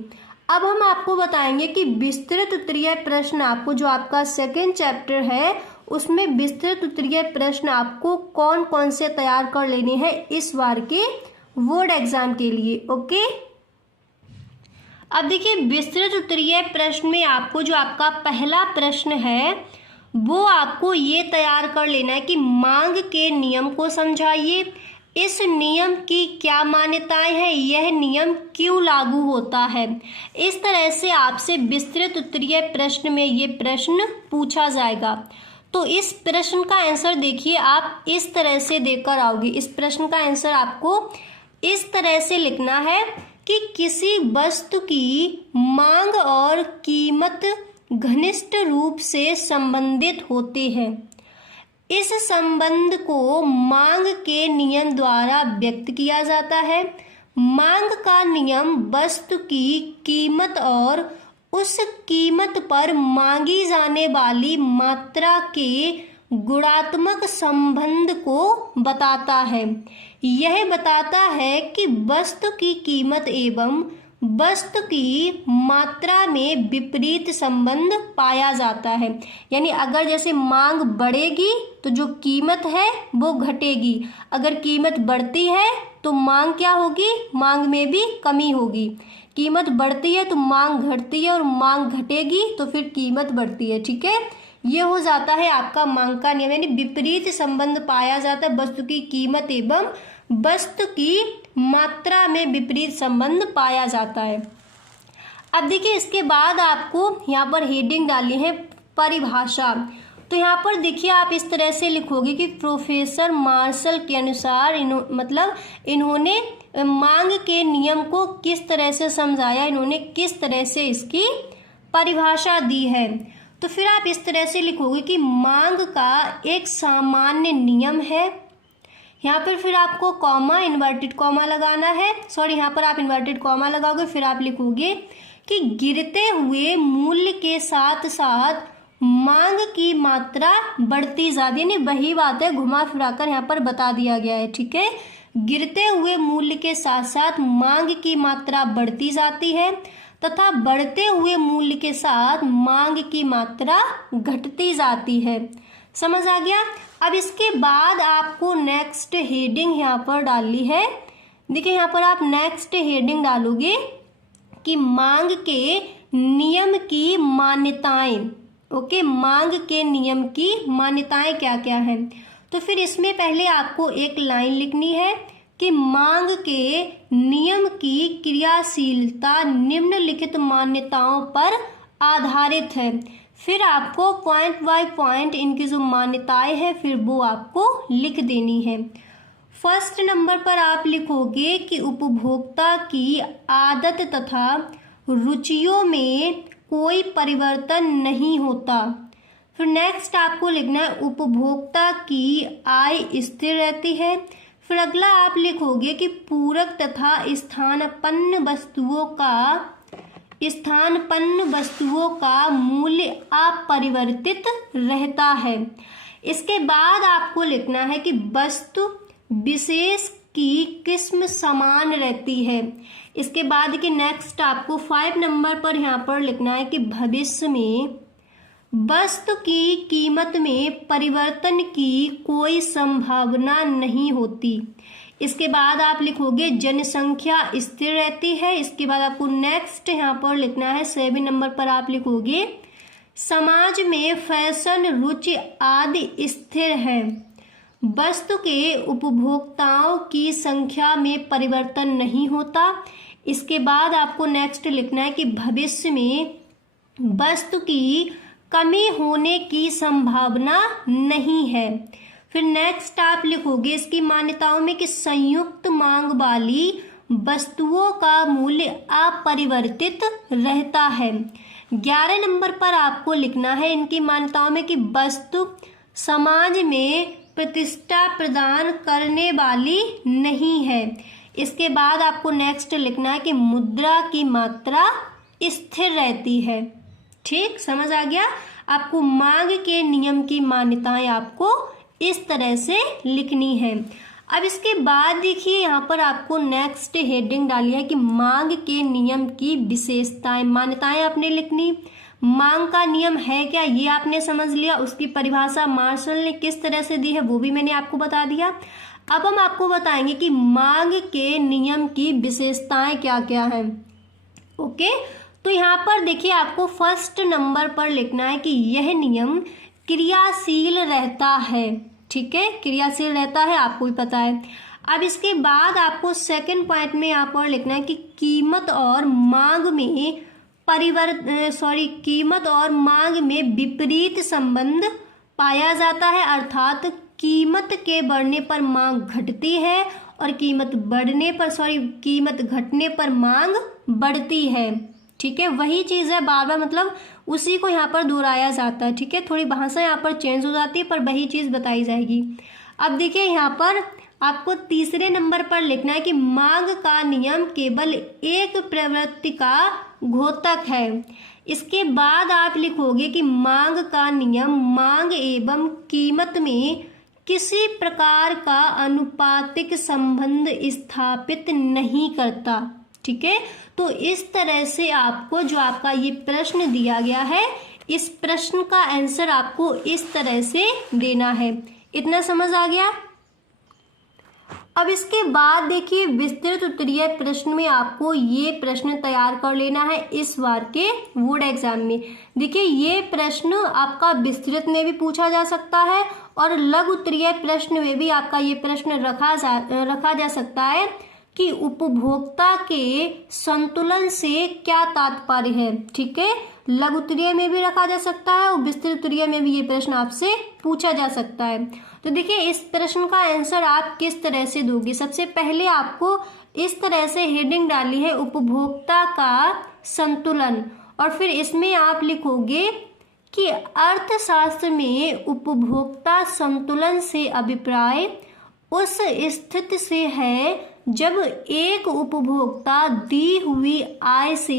अब हम आपको बताएंगे कि विस्तृत उत्तरीय प्रश्न आपको जो आपका सेकेंड चैप्टर है उसमें विस्तृत उत्तरीय प्रश्न आपको कौन कौन से तैयार कर लेने हैं इस बार के बोर्ड एग्जाम के लिए। ओके, अब देखिए विस्तृत उत्तरीय प्रश्न में आपको जो आपका पहला प्रश्न है वो आपको ये तैयार कर लेना है कि मांग के नियम को समझाइए, इस नियम की क्या मान्यताएं हैं, यह नियम क्यों लागू होता है। इस तरह से आपसे विस्तृत उत्तरीय प्रश्न में ये प्रश्न पूछा जाएगा। तो इस प्रश्न का आंसर देखिए आप इस तरह से देकर आओगे। इस प्रश्न का आंसर आपको इस तरह से लिखना है कि किसी वस्तु की मांग और कीमत घनिष्ठ रूप से संबंधित होते हैं। इस संबंध को मांग के नियम द्वारा व्यक्त किया जाता है। मांग का नियम वस्तु की कीमत और उस कीमत पर मांगी जाने वाली मात्रा के गुणात्मक संबंध को बताता है। यह बताता है कि वस्तु की कीमत एवं वस्तु की मात्रा में विपरीत संबंध पाया जाता है। यानी अगर जैसे मांग बढ़ेगी तो जो कीमत है वो घटेगी, अगर कीमत बढ़ती है तो मांग क्या होगी, मांग में भी कमी होगी। कीमत बढ़ती है तो मांग घटती है और मांग घटेगी तो फिर कीमत बढ़ती है। ठीक है, ये हो जाता है आपका मांग का नियम, यानी विपरीत संबंध पाया जाता है। वस्तु की कीमत एवं वस्तु की मात्रा में विपरीत संबंध पाया जाता है। अब देखिए इसके बाद आपको यहाँ पर हेडिंग डाली है परिभाषा। तो यहाँ पर देखिए आप इस तरह से लिखोगे कि प्रोफेसर मार्शल के अनुसार इन्होंने मांग के नियम को किस तरह से समझाया, इन्होंने किस तरह से इसकी परिभाषा दी है। तो फिर आप इस तरह से लिखोगे कि मांग का एक सामान्य नियम है। यहाँ पर फिर आपको कॉमा, इन्वर्टेड कॉमा लगाना है, यहाँ पर आप इन्वर्टेड कॉमा लगाओगे, फिर आप लिखोगे कि गिरते हुए मूल्य के साथ साथ मांग की मात्रा बढ़ती जाती है। यानी वही बात है, घुमा फिराकर यहाँ पर बता दिया गया है। ठीक है, गिरते हुए मूल्य के साथ साथ मांग की मात्रा बढ़ती जाती है तथा बढ़ते हुए मूल्य के साथ मांग की मात्रा घटती जाती है। समझ आ गया। अब इसके बाद आपको नेक्स्ट हेडिंग यहाँ पर डालनी है। देखिए यहाँ पर आप नेक्स्ट हेडिंग डालोगे कि मांग के नियम की मान्यताएं। ओके, मांग के नियम की मान्यताएं क्या क्या है। तो फिर इसमें पहले आपको एक लाइन लिखनी है कि मांग के नियम की क्रियाशीलता निम्नलिखित मान्यताओं पर आधारित है। फिर आपको पॉइंट बाय पॉइंट इनकी जो मान्यताएं हैं फिर वो आपको लिख देनी है। फर्स्ट नंबर पर आप लिखोगे कि उपभोक्ता की आदत तथा रुचियों में कोई परिवर्तन नहीं होता। फिर नेक्स्ट आपको लिखना है उपभोक्ता की आय स्थिर रहती है। फिर अगला आप लिखोगे कि पूरक तथा स्थानापन्न वस्तुओं का मूल्य अपरिवर्तित रहता है। इसके बाद आपको लिखना है कि वस्तु विशेष की किस्म समान रहती है। इसके बाद कि नेक्स्ट आपको 5 नंबर पर यहाँ पर लिखना है कि भविष्य में वस्तु की कीमत में परिवर्तन की कोई संभावना नहीं होती। इसके बाद आप लिखोगे जनसंख्या स्थिर रहती है। इसके बाद आपको नेक्स्ट यहाँ पर लिखना है 7 नंबर पर आप लिखोगे समाज में फैशन रुचि आदि स्थिर है। वस्तु के उपभोक्ताओं की संख्या में परिवर्तन नहीं होता। इसके बाद आपको नेक्स्ट लिखना है कि भविष्य में वस्तु की कमी होने की संभावना नहीं है। फिर नेक्स्ट आप लिखोगे इसकी मान्यताओं में कि संयुक्त मांग वाली वस्तुओं का मूल्य अपरिवर्तित रहता है। 11 नंबर पर आपको लिखना है इनकी मान्यताओं में कि वस्तु समाज में प्रतिष्ठा प्रदान करने वाली नहीं है। इसके बाद आपको नेक्स्ट लिखना है कि मुद्रा की मात्रा स्थिर रहती है। ठीक, समझ आ गया। आपको मांग के नियम की मान्यताएं आपको इस तरह से लिखनी है। अब इसके बाद देखिए यहाँ पर आपको नेक्स्ट हेडिंग डाली है कि मांग के नियम की विशेषताएं, मान्यताएं आपने लिखनी। मांग का नियम है क्या ये आपने समझ लिया, उसकी परिभाषा मार्शल ने किस तरह से दी है वो भी मैंने आपको बता दिया। अब हम आपको बताएंगे कि मांग के नियम की विशेषताएं क्या क्या है। ओके, तो यहाँ पर देखिए आपको फर्स्ट नंबर पर लिखना है कि यह नियम क्रियाशील रहता है। ठीक है, क्रियाशील रहता है, आपको भी पता है। अब इसके बाद आपको सेकंड पॉइंट में यहाँ पर लिखना है कि कीमत और मांग में विपरीत संबंध पाया जाता है, अर्थात कीमत के बढ़ने पर मांग घटती है और कीमत घटने पर मांग बढ़ती है। ठीक है, वही चीज़ है, बार बार मतलब उसी को यहाँ पर दोहराया जाता है। ठीक है, थोड़ी भाषा यहाँ पर चेंज हो जाती है पर वही चीज़ बताई जाएगी। अब देखिए यहाँ पर आपको तीसरे नंबर पर लिखना है कि मांग का नियम केवल एक प्रवृत्ति का घोतक है। इसके बाद आप लिखोगे कि मांग का नियम मांग एवं कीमत में किसी प्रकार का अनुपातिक संबंध स्थापित नहीं करता। ठीक है, तो इस तरह से आपको जो आपका ये प्रश्न दिया गया है इस प्रश्न का आंसर आपको इस तरह से देना है। इतना समझ आ गया। अब इसके बाद देखिए विस्तृत उत्तरीय प्रश्न में आपको ये प्रश्न तैयार कर लेना है इस बार के बोर्ड एग्जाम में। देखिए ये प्रश्न आपका विस्तृत में भी पूछा जा सकता है और लघु उत्तरीय प्रश्न में भी आपका ये प्रश्न रखा जा सकता है। कि उपभोक्ता के संतुलन से क्या तात्पर्य है। ठीक है, लघु उत्तरीय में भी रखा जा सकता है और विस्तृत उत्तरीय में भी ये प्रश्न आपसे पूछा जा सकता है। तो देखिए इस प्रश्न का आंसर आप किस तरह से दोगे। सबसे पहले आपको इस तरह से हेडिंग डाली है उपभोक्ता का संतुलन, और फिर इसमें आप लिखोगे कि अर्थशास्त्र में उपभोक्ता संतुलन से अभिप्राय उस स्थिति से है जब एक उपभोक्ता दी हुई आय से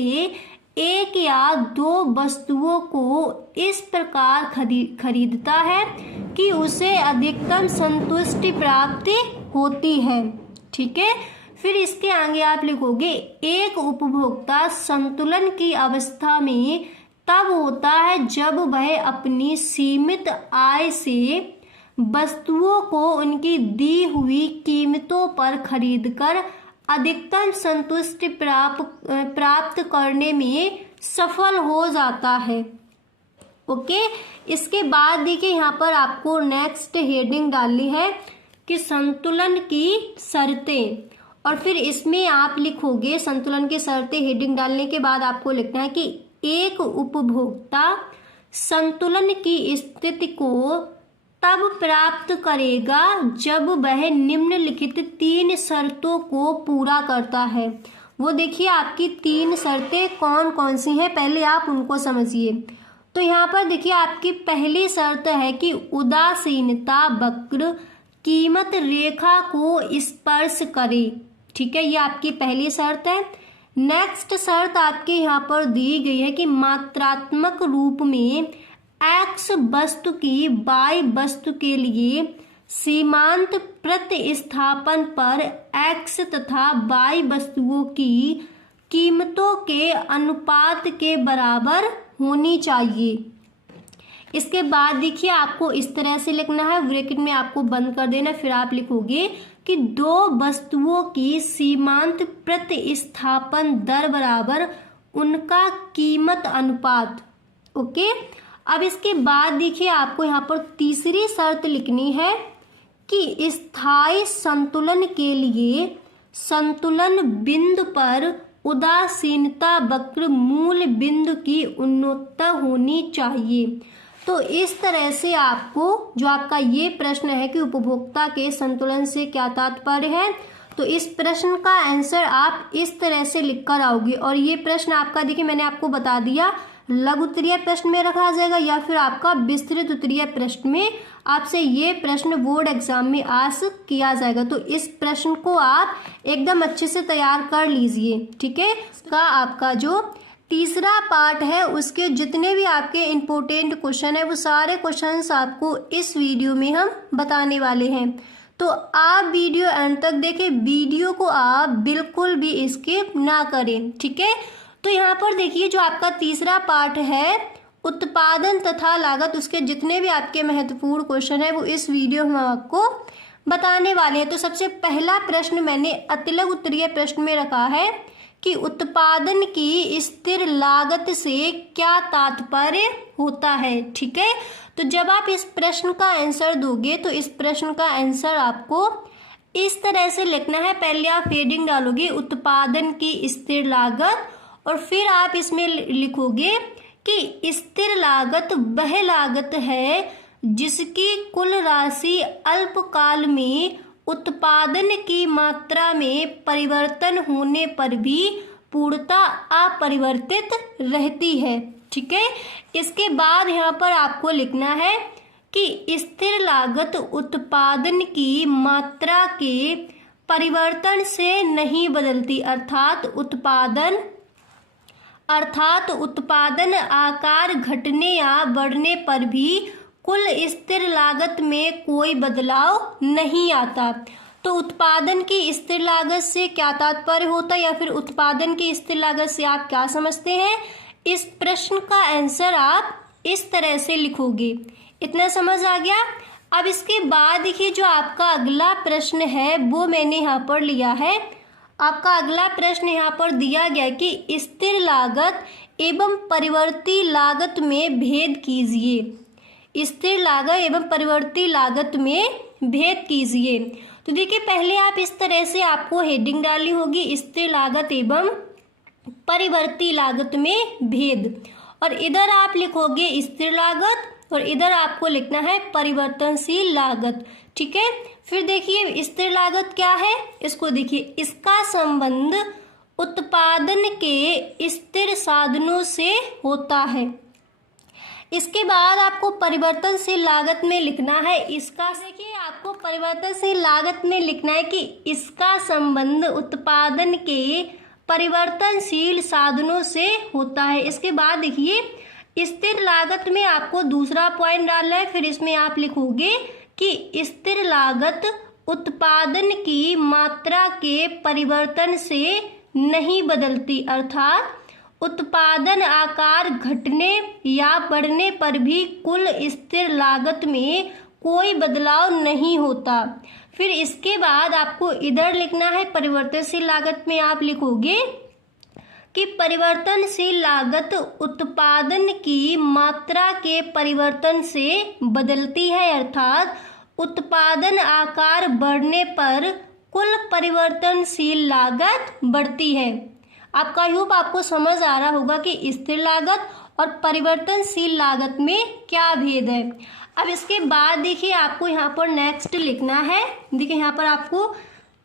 एक या दो वस्तुओं को इस प्रकार खरीदता है कि उसे अधिकतम संतुष्टि प्राप्ति होती है। ठीक है, फिर इसके आगे आप लिखोगे एक उपभोक्ता संतुलन की अवस्था में तब होता है जब वह अपनी सीमित आय से वस्तुओं को उनकी दी हुई कीमतों पर खरीदकर अधिकतम संतुष्टि प्राप्त करने में सफल हो जाता है। ओके, इसके बाद देखिए यहाँ पर आपको नेक्स्ट हेडिंग डालनी है कि संतुलन की शर्तें, और फिर इसमें आप लिखोगे संतुलन की शर्तें। हेडिंग डालने के बाद आपको लिखना है कि एक उपभोक्ता संतुलन की स्थिति को तब प्राप्त करेगा जब वह निम्नलिखित 3 शर्तों को पूरा करता है। वो देखिए आपकी 3 शर्तें कौन कौन सी हैं, पहले आप उनको समझिए। तो यहाँ पर देखिए आपकी पहली शर्त है कि उदासीनता वक्र कीमत रेखा को स्पर्श करे। ठीक है, ये आपकी पहली शर्त है। नेक्स्ट शर्त आपके यहाँ पर दी गई है कि मात्रात्मक रूप में एक्स वस्तु की वाई वस्तु के लिए सीमांत प्रतिस्थापन पर एक्स तथा वाई वस्तुओं की कीमतों के अनुपात के बराबर होनी चाहिए। इसके बाद देखिए आपको इस तरह से लिखना है, ब्रैकेट में आपको बंद कर देना, फिर आप लिखोगे कि 2 वस्तुओं की सीमांत प्रतिस्थापन दर बराबर उनका कीमत अनुपात। ओके, अब इसके बाद देखिए आपको यहाँ पर तीसरी शर्त लिखनी है कि स्थायी संतुलन के लिए संतुलन बिंदु पर उदासीनता वक्र मूल बिंदु की उन्नतता होनी चाहिए। तो इस तरह से आपको जो आपका ये प्रश्न है कि उपभोक्ता के संतुलन से क्या तात्पर्य है, तो इस प्रश्न का आंसर आप इस तरह से लिखकर आओगे। और ये प्रश्न आपका देखिए मैंने आपको बता दिया लघु उत्तरीय प्रश्न में रखा जाएगा या फिर आपका विस्तृत उत्तरीय प्रश्न में आपसे ये प्रश्न बोर्ड एग्जाम में आस्क किया जाएगा। तो इस प्रश्न को आप एकदम अच्छे से तैयार कर लीजिए। ठीक है, इसका आपका जो तीसरा पार्ट है उसके जितने भी आपके इम्पोर्टेंट क्वेश्चन है वो सारे क्वेश्चंस आपको इस वीडियो में हम बताने वाले हैं। तो आप वीडियो अंत तक देखें, वीडियो को आप बिल्कुल भी स्किप ना करें। ठीक है, तो यहाँ पर देखिए जो आपका तीसरा पार्ट है उत्पादन तथा लागत, उसके जितने भी आपके महत्वपूर्ण क्वेश्चन है वो इस वीडियो में आपको बताने वाले हैं। तो सबसे पहला प्रश्न मैंने अतिलघु उत्तरीय प्रश्न में रखा है कि उत्पादन की स्थिर लागत से क्या तात्पर्य होता है। ठीक है, तो जब आप इस प्रश्न का आंसर दोगे तो इस प्रश्न का आंसर आपको इस तरह से लिखना है। पहले आप हेडिंग डालोगे उत्पादन की स्थिर लागत, और फिर आप इसमें लिखोगे कि स्थिर लागत वह लागत है जिसकी कुल राशि अल्पकाल में उत्पादन की मात्रा में परिवर्तन होने पर भी पूर्णतः अपरिवर्तित रहती है। ठीक है, इसके बाद यहाँ पर आपको लिखना है कि स्थिर लागत उत्पादन की मात्रा के परिवर्तन से नहीं बदलती, अर्थात उत्पादन आकार घटने या बढ़ने पर भी कुल स्थिर लागत में कोई बदलाव नहीं आता। तो उत्पादन की स्थिर लागत से क्या तात्पर्य होता है या फिर उत्पादन की स्थिर लागत से आप क्या समझते हैं, इस प्रश्न का आंसर आप इस तरह से लिखोगे। इतना समझ आ गया। अब इसके बाद देखिए जो आपका अगला प्रश्न है वो मैंने यहाँ पर लिया है। आपका अगला प्रश्न यहाँ पर दिया गया कि स्थिर लागत एवं परिवर्ती लागत में भेद कीजिए। स्थिर लागत एवं परिवर्ती लागत में भेद कीजिए। तो देखिए पहले आप इस तरह से आपको हेडिंग डालनी होगी, स्थिर लागत एवं परिवर्ती लागत में भेद, और इधर आप लिखोगे स्थिर लागत और इधर आपको लिखना है परिवर्तनशील लागत। ठीक है, फिर देखिए स्थिर लागत क्या है, इसको देखिए, इसका संबंध उत्पादन के स्थिर साधनों से होता है। इसके बाद आपको परिवर्तनशील लागत में लिखना है इसका, देखिए आपको परिवर्तनशील लागत में लिखना है कि इसका संबंध उत्पादन के परिवर्तनशील साधनों से होता है। इसके बाद देखिए स्थिर लागत में आपको दूसरा पॉइंट डालना है, फिर इसमें आप लिखोगे कि स्थिर लागत उत्पादन की मात्रा के परिवर्तन से नहीं बदलती, अर्थात उत्पादन आकार घटने या बढ़ने पर भी कुल स्थिर लागत में कोई बदलाव नहीं होता। फिर इसके बाद आपको इधर लिखना है परिवर्तनशील लागत में आप लिखोगे कि परिवर्तनशील लागत उत्पादन की मात्रा के परिवर्तन से बदलती है, अर्थात उत्पादन आकार बढ़ने पर कुल परिवर्तनशील लागत बढ़ती है। आपका होप आपको समझ आ रहा होगा कि स्थिर लागत और परिवर्तनशील लागत में क्या भेद है। अब इसके बाद देखिए आपको यहाँ पर नेक्स्ट लिखना है, देखिए यहाँ पर आपको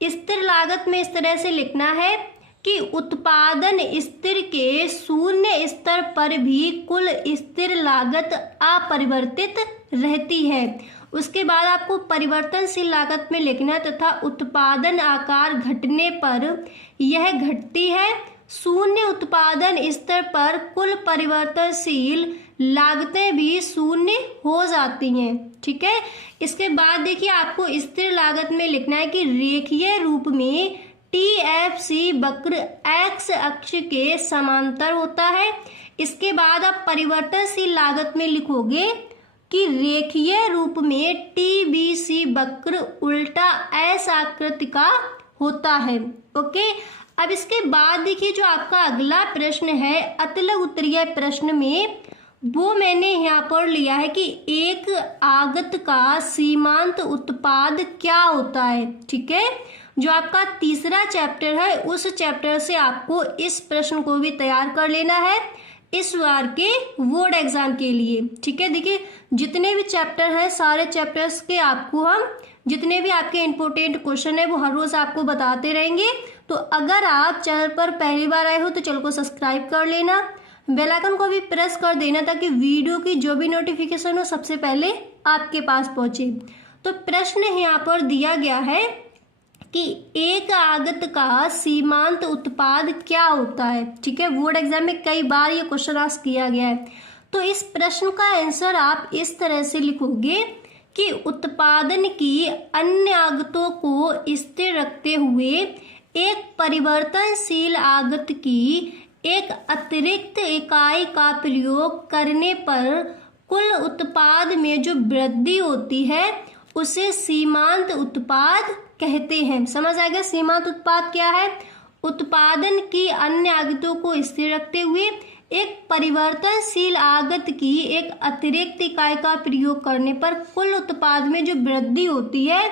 स्थिर लागत में इस तरह से लिखना है कि उत्पादन स्थिर के शून्य स्तर पर भी कुल स्थिर लागत अपरिवर्तित रहती है। उसके बाद आपको परिवर्तनशील लागत में लिखना है तथा उत्पादन आकार घटने पर यह घटती है, शून्य उत्पादन स्तर पर कुल परिवर्तनशील लागतें भी शून्य हो जाती हैं। ठीक है, इसके बाद देखिए आपको स्थिर लागत में लिखना है कि रेखीय रूप में TFC वक्र एक्स अक्ष के समांतर होता है। इसके बाद आप परिवर्तनशील लागत में लिखोगे कि रेखीय रूप में TBC वक्र उल्टा एस आकृति का होता है। ओके, अब इसके बाद देखिए जो आपका अगला प्रश्न है अतुल उत्तरीय प्रश्न में, वो मैंने यहाँ पर लिया है कि एक आगत का सीमांत उत्पाद क्या होता है। ठीक है, जो आपका तीसरा चैप्टर है उस चैप्टर से आपको इस प्रश्न को भी तैयार कर लेना है इस बार के बोर्ड एग्जाम के लिए। ठीक है, देखिए जितने भी चैप्टर हैं सारे चैप्टर्स के आपको हम जितने भी आपके इम्पोर्टेंट क्वेश्चन है वो हर रोज आपको बताते रहेंगे। तो अगर आप चैनल पर पहली बार आए हो तो चैनल को सब्सक्राइब कर लेना, बेल आइकन को भी प्रेस कर देना ताकि वीडियो की जो भी नोटिफिकेशन हो सबसे पहले आपके पास पहुंचे। तो प्रश्न यहाँ पर दिया गया है कि एक आगत का सीमांत उत्पाद क्या होता है। ठीक है, बोर्ड एग्जाम में कई बार ये क्वेश्चन आस्क किया गया है। तो इस प्रश्न का आंसर आप इस तरह से लिखोगे कि उत्पादन की अन्य आगतों को स्थिर रखते हुए एक परिवर्तनशील आगत की एक अतिरिक्त इकाई का प्रयोग करने पर कुल उत्पाद में जो वृद्धि होती है उसे सीमांत उत्पाद कहते हैं। समझ आएगा सीमांत उत्पाद क्या है? उत्पादन की अन्य आगतों को स्थिर रखते हुए एक परिवर्तनशील आगत की एक अतिरिक्त इकाई का प्रयोग करने पर कुल उत्पाद में जो वृद्धि होती है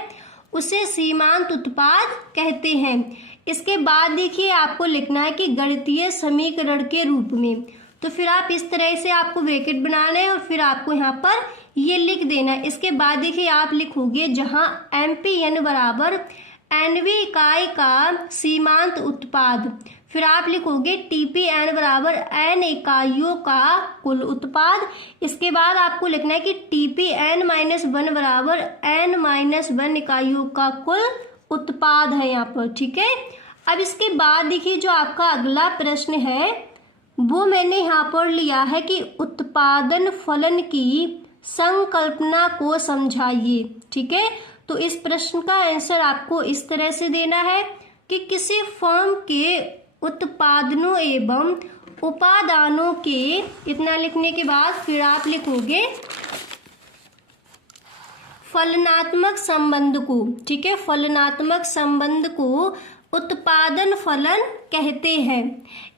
उसे सीमांत उत्पाद कहते हैं। इसके बाद देखिए आपको लिखना है कि गणितीय समीकरण के रूप में, तो फिर आप इस तरह से आपको ब्रैकेट बनाना है और फिर आपको यहाँ पर ये लिख देना है। इसके बाद देखिए आप लिखोगे जहाँ MPN बराबर NV इकाई का सीमांत उत्पाद, फिर आप लिखोगे TPN बराबर N इकाइयों का कुल उत्पाद। इसके बाद आपको लिखना है कि TPN-1 बराबर N-1 इकाइयों का कुल उत्पाद है यहाँ पर। ठीक है, अब इसके बाद देखिए जो आपका अगला प्रश्न है वो मैंने यहाँ पर लिया है कि उत्पादन फलन की संकल्पना को समझाइए। ठीक है, तो इस प्रश्न का आंसर आपको इस तरह से देना है कि किसी फर्म के उत्पादनों एवं उपादानों के, इतना लिखने के बाद फिर आप लिखोगे फलनात्मक संबंध को। ठीक है, फलनात्मक संबंध को उत्पादन फलन कहते हैं।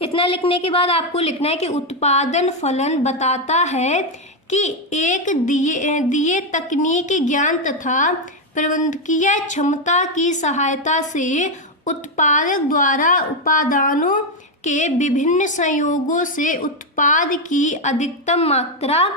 इतना लिखने के बाद आपको लिखना है कि उत्पादन फलन बताता है कि एक दिए तकनीकी ज्ञान तथा प्रबंधकीय क्षमता की सहायता से उत्पादक द्वारा उपादानों के विभिन्न संयोगों से उत्पाद की अधिकतम मात्रा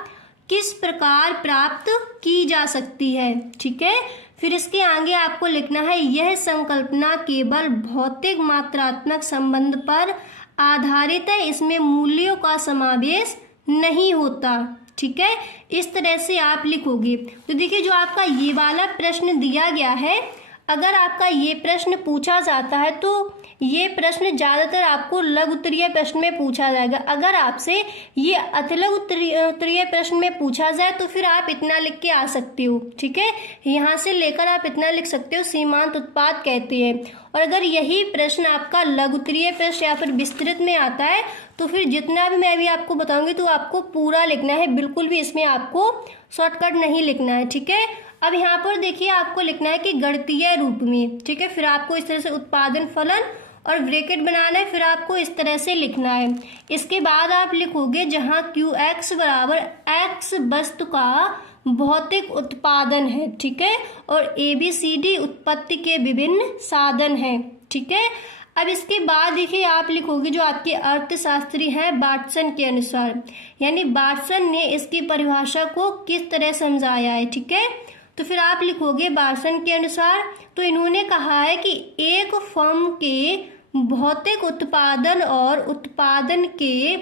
किस प्रकार प्राप्त की जा सकती है। ठीक है, फिर इसके आगे आपको लिखना है, यह संकल्पना केवल भौतिक मात्रात्मक संबंध पर आधारित है, इसमें मूल्यों का समावेश नहीं होता। ठीक है, इस तरह से आप लिखोगे। तो देखिए, जो आपका ये वाला प्रश्न दिया गया है, अगर आपका ये प्रश्न पूछा जाता है तो ये प्रश्न ज़्यादातर आपको लघु उत्तरीय प्रश्न में पूछा जाएगा। अगर आपसे ये अतिलघु उत्तरीय प्रश्न में पूछा जाए तो फिर आप इतना लिख के आ सकते हो। ठीक है, यहाँ से लेकर आप इतना लिख सकते हो, सीमांत उत्पाद कहते हैं। और अगर यही प्रश्न आपका लघु उत्तरीय प्रश्न या फिर विस्तृत में आता है तो फिर जितना भी मैं अभी आपको बताऊंगी तो आपको पूरा लिखना है, बिल्कुल भी इसमें आपको शॉर्टकट नहीं लिखना है। ठीक है, अब यहाँ पर देखिए आपको लिखना है कि गणितीय रूप में। ठीक है, फिर आपको इस तरह से उत्पादन फलन और ब्रैकेट बनाना है, फिर आपको इस तरह से लिखना है। इसके बाद आप लिखोगे जहाँ QX बराबर X वस्तु का भौतिक उत्पादन है। ठीक है, और ABCD उत्पत्ति के विभिन्न साधन हैं। ठीक है, अब इसके बाद देखिए आप लिखोगे जो आपके अर्थशास्त्री हैं वाटसन के अनुसार, यानी वाटसन ने इसकी परिभाषा को किस तरह समझाया है। ठीक है, तो फिर आप लिखोगे वाटसन के अनुसार, तो इन्होंने कहा है कि एक फर्म के भौतिक उत्पादन और उत्पादन के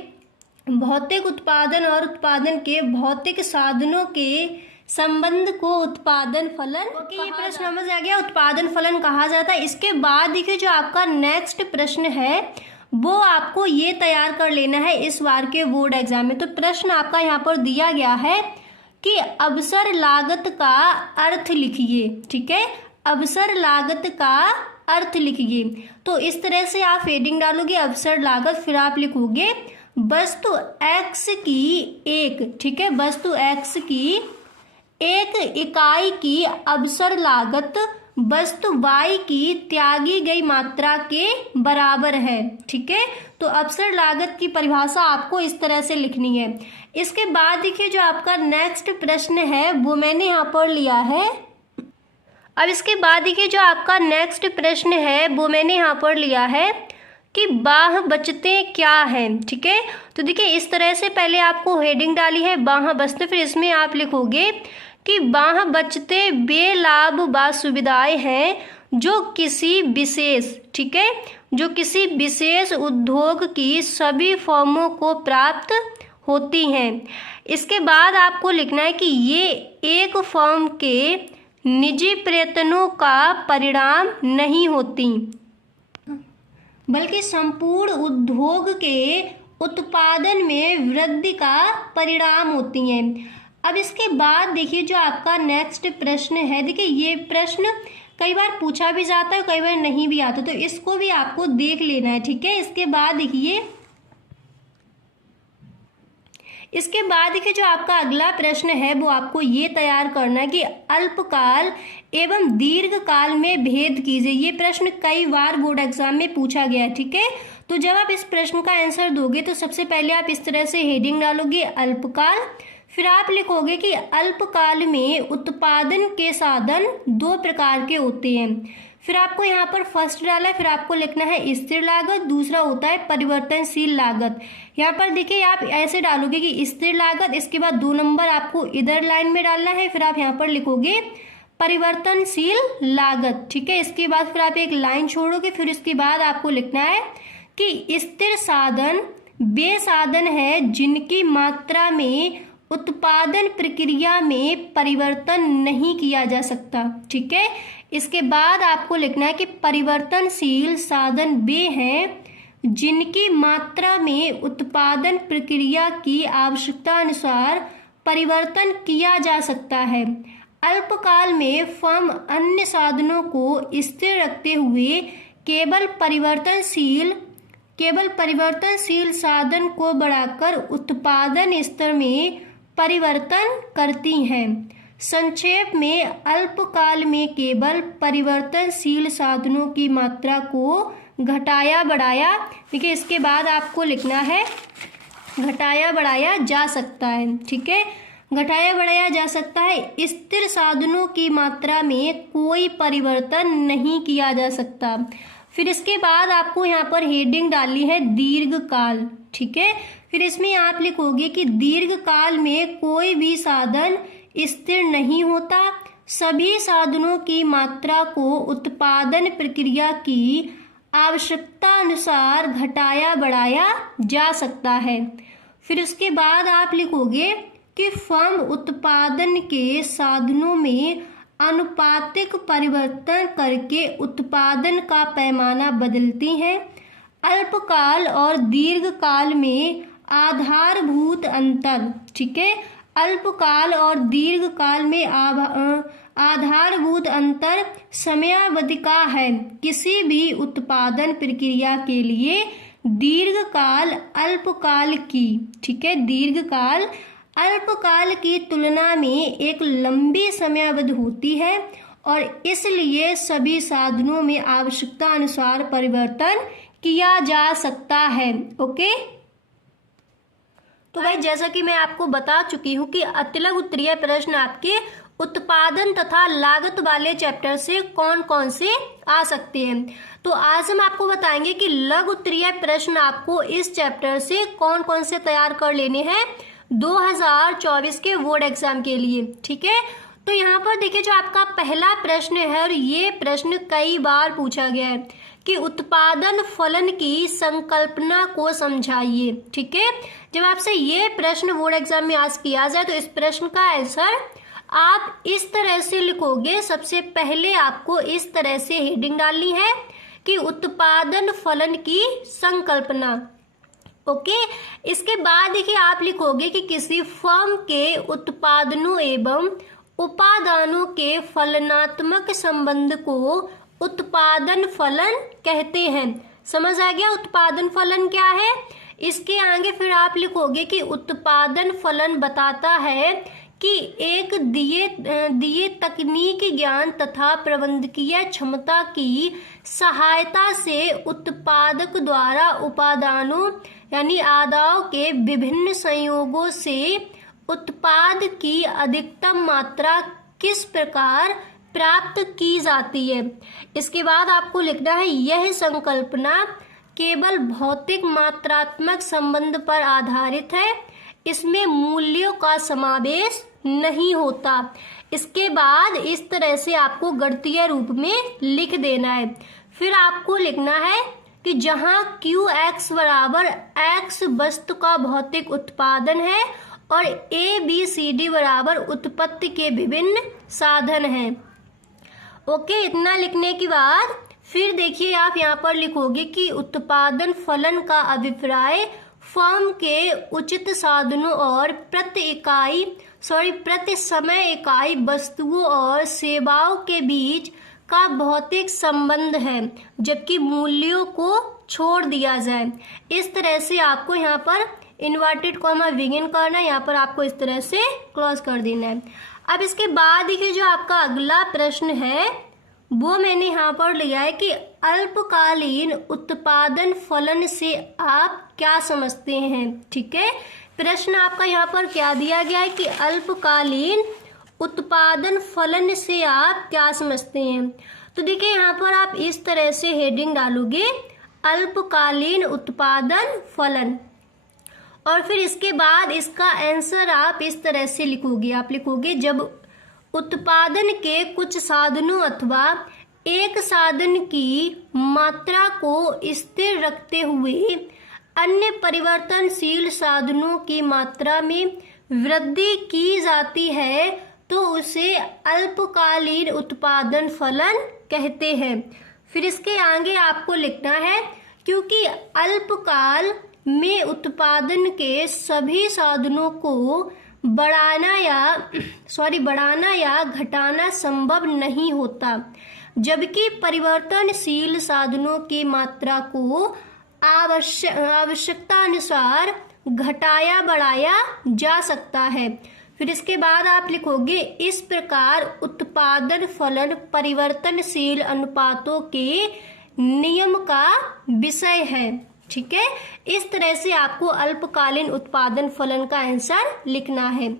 भौतिक साधनों के संबंध को उत्पादन फलन। ओके, ये प्रश्न समझ आ गया, उत्पादन फलन कहा जाता है। इसके बाद देखिए जो आपका नेक्स्ट प्रश्न है वो आपको ये तैयार कर लेना है इस बार के बोर्ड एग्जाम में। तो प्रश्न आपका यहाँ पर दिया गया है कि अवसर लागत का अर्थ लिखिए। ठीक है, अवसर लागत का अर्थ लिखिए। तो इस तरह से आप हेडिंग डालोगे अवसर लागत, फिर आप लिखोगे वस्तु X की एक, ठीक है, वस्तु X की एक इकाई की अवसर लागत वस्तु Y की त्यागी गई मात्रा के बराबर है। ठीक है, तो अवसर लागत की परिभाषा आपको इस तरह से लिखनी है। इसके बाद देखिए जो आपका नेक्स्ट प्रश्न है वो मैंने यहाँ पर लिया है। अब इसके बाद देखिए जो आपका नेक्स्ट प्रश्न है वो मैंने यहाँ पर लिया है कि बाह्य बचतें क्या हैं। ठीक है, तो देखिए इस तरह से पहले आपको हेडिंग डाली है बाह्य बचतें, फिर इसमें आप लिखोगे कि बाह्य बचतें वे लाभ व सुविधाएं हैं जो किसी विशेष, ठीक है, जो किसी विशेष उद्योग की सभी फर्मों को प्राप्त होती हैं। इसके बाद आपको लिखना है कि ये एक फर्म के निजी प्रयत्नों का परिणाम नहीं होती बल्कि संपूर्ण उद्योग के उत्पादन में वृद्धि का परिणाम होती हैं। अब इसके बाद देखिए जो आपका नेक्स्ट प्रश्न है, देखिए ये प्रश्न कई बार पूछा भी जाता है, कई बार नहीं भी आता, तो इसको भी आपको देख लेना है। ठीक है, इसके बाद देखिए जो आपका अगला प्रश्न है वो आपको ये तैयार करना है कि अल्पकाल एवं दीर्घ काल में भेद कीजिए। ये प्रश्न कई बार बोर्ड एग्जाम में पूछा गया है। ठीक है, तो जब आप इस प्रश्न का आंसर दोगे तो सबसे पहले आप इस तरह से हेडिंग डालोगे अल्पकाल, फिर आप लिखोगे कि अल्पकाल में उत्पादन के साधन दो प्रकार के होते हैं। फिर आपको यहाँ पर फर्स्ट डाला है, फिर आपको लिखना है स्थिर लागत, दूसरा होता है परिवर्तनशील लागत। यहाँ पर देखिए आप ऐसे डालोगे कि स्थिर लागत, इसके बाद 2 नंबर आपको इधर लाइन में डालना है, फिर आप यहाँ पर लिखोगे परिवर्तनशील लागत। ठीक है, इसके बाद फिर आप एक लाइन छोड़ोगे, फिर इसके बाद आपको लिखना है कि स्थिर साधन वे साधन है जिनकी मात्रा में उत्पादन प्रक्रिया में परिवर्तन नहीं किया जा सकता। ठीक है, इसके बाद आपको लिखना है कि परिवर्तनशील साधन वे हैं जिनकी मात्रा में उत्पादन प्रक्रिया की आवश्यकता अनुसार परिवर्तन किया जा सकता है। अल्पकाल में फर्म अन्य साधनों को स्थिर रखते हुए केवल परिवर्तनशील साधन को बढ़ाकर उत्पादन स्तर में परिवर्तन करती हैं। संक्षेप में अल्पकाल में केवल परिवर्तनशील साधनों की मात्रा को घटाया बढ़ाया, देखिए इसके बाद आपको लिखना है घटाया बढ़ाया जा सकता है। ठीक है, घटाया बढ़ाया जा सकता है। स्थिर साधनों की मात्रा में कोई परिवर्तन नहीं किया जा सकता। फिर इसके बाद आपको यहाँ पर हेडिंग डालनी है दीर्घकाल, ठीक है। फिर इसमें आप लिखोगे कि दीर्घकाल में कोई भी साधन स्थिर नहीं होता। सभी साधनों की मात्रा को उत्पादन प्रक्रिया की आवश्यकता अनुसार घटाया बढ़ाया जा सकता है। फिर उसके बाद आप लिखोगे कि फर्म उत्पादन के साधनों में अनुपातिक परिवर्तन करके उत्पादन का पैमाना बदलती हैं। अल्पकाल और दीर्घकाल में आधारभूत अंतर, ठीक है। अल्पकाल और दीर्घकाल में आधारभूत अंतर समयावधि का है। किसी भी उत्पादन प्रक्रिया के लिए दीर्घकाल अल्पकाल की, ठीक है, दीर्घकाल अल्पकाल की तुलना में एक लंबी समयावधि होती है और इसलिए सभी साधनों में आवश्यकता अनुसार परिवर्तन किया जा सकता है। ओके, तो भाई जैसा कि मैं आपको बता चुकी हूँ कि अतिलघु उत्तरीय प्रश्न आपके उत्पादन तथा लागत वाले चैप्टर से कौन कौन से आ सकते हैं। तो आज हम आपको बताएंगे कि लघु उत्तरीय प्रश्न आपको इस चैप्टर से कौन कौन से तैयार कर लेने हैं 2024 के बोर्ड एग्जाम के लिए, ठीक है। तो यहाँ पर देखिए जो आपका पहला प्रश्न है और ये प्रश्न कई बार पूछा गया है कि उत्पादन फलन की संकल्पना को समझाइए, ठीक है। जब आपसे ये प्रश्न बोर्ड एग्जाम में आज किया जाए तो इस प्रश्न का आंसर आप इस तरह से लिखोगे। सबसे पहले आपको इस तरह से हेडिंग डालनी है कि उत्पादन फलन की संकल्पना। ओके, इसके बाद देखिए आप लिखोगे कि किसी फर्म के उत्पादनों एवं उपादानों के फलनात्मक संबंध को उत्पादन फलन कहते हैं। समझ आ गया उत्पादन फलन क्या है। इसके आगे फिर आप लिखोगे कि उत्पादन फलन बताता है कि एक दिए तकनीकी ज्ञान तथा प्रबंधकीय क्षमता की सहायता से उत्पादक द्वारा उपादानों यानी आदाओं के विभिन्न संयोगों से उत्पाद की अधिकतम मात्रा किस प्रकार प्राप्त की जाती है। इसके बाद आपको लिखना है यह संकल्पना केवल भौतिक मात्रात्मक संबंध पर आधारित है, इसमें मूल्यों का समावेश नहीं होता। इसके बाद इस तरह से आपको गणितीय रूप में लिख देना है। फिर आपको लिखना है कि जहां Qx बराबर x वस्तु का भौतिक उत्पादन है और ABCD बराबर उत्पत्ति के विभिन्न साधन हैं। ओके, इतना लिखने के बाद फिर देखिए आप यहाँ पर लिखोगे कि उत्पादन फलन का अभिप्राय फर्म के उचित साधनों और प्रति समय इकाई वस्तुओं और सेवाओं के बीच का भौतिक संबंध है, जबकि मूल्यों को छोड़ दिया जाए। इस तरह से आपको यहाँ पर इन्वर्टेड कॉमा बिगिन करना है, यहाँ पर आपको इस तरह से क्लोज कर देना है। अब इसके बाद देखिए जो आपका अगला प्रश्न है वो मैंने यहाँ पर लिया है कि अल्पकालीन उत्पादन फलन से आप क्या समझते हैं, ठीक है। प्रश्न आपका यहाँ पर क्या दिया गया है कि अल्पकालीन उत्पादन फलन से आप क्या समझते हैं। तो देखिए यहाँ पर आप इस तरह से हेडिंग डालोगे अल्पकालीन उत्पादन फलन और फिर इसके बाद इसका आंसर आप इस तरह से लिखोगे। आप लिखोगे जब उत्पादन के कुछ साधनों अथवा एक साधन की मात्रा को स्थिर रखते हुए अन्य परिवर्तनशील साधनों की मात्रा में वृद्धि की जाती है तो उसे अल्पकालीन उत्पादन फलन कहते हैं। फिर इसके आगे आपको लिखना है क्योंकि अल्पकाल में उत्पादन के सभी साधनों को बढ़ाना या घटाना संभव नहीं होता, जबकि परिवर्तनशील साधनों की मात्रा को आवश्यकता अनुसार घटाया बढ़ाया जा सकता है। फिर इसके बाद आप लिखोगे इस प्रकार उत्पादन फलन परिवर्तनशील अनुपातों के नियम का विषय है, ठीक है। इस तरह से आपको अल्पकालीन उत्पादन फलन का आंसर लिखना है।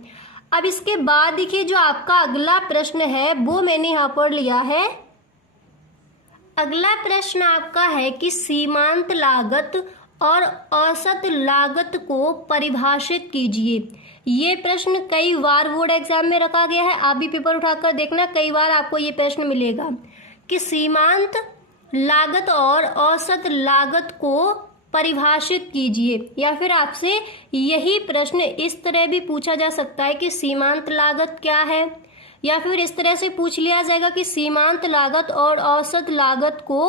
अब इसके बाद देखिए जो आपका अगला प्रश्न है वो मैंने यहाँ पर लिया है। अगला प्रश्न आपका है कि सीमांत लागत और औसत लागत को परिभाषित कीजिए। ये प्रश्न कई बार बोर्ड एग्जाम में रखा गया है, आप भी पेपर उठाकर देखना, कई बार आपको ये प्रश्न मिलेगा कि सीमांत लागत और औसत लागत को परिभाषित कीजिए। या फिर आपसे यही प्रश्न इस तरह भी पूछा जा सकता है कि सीमांत लागत क्या है, या फिर इस तरह से पूछ लिया जाएगा कि सीमांत लागत और औसत लागत को,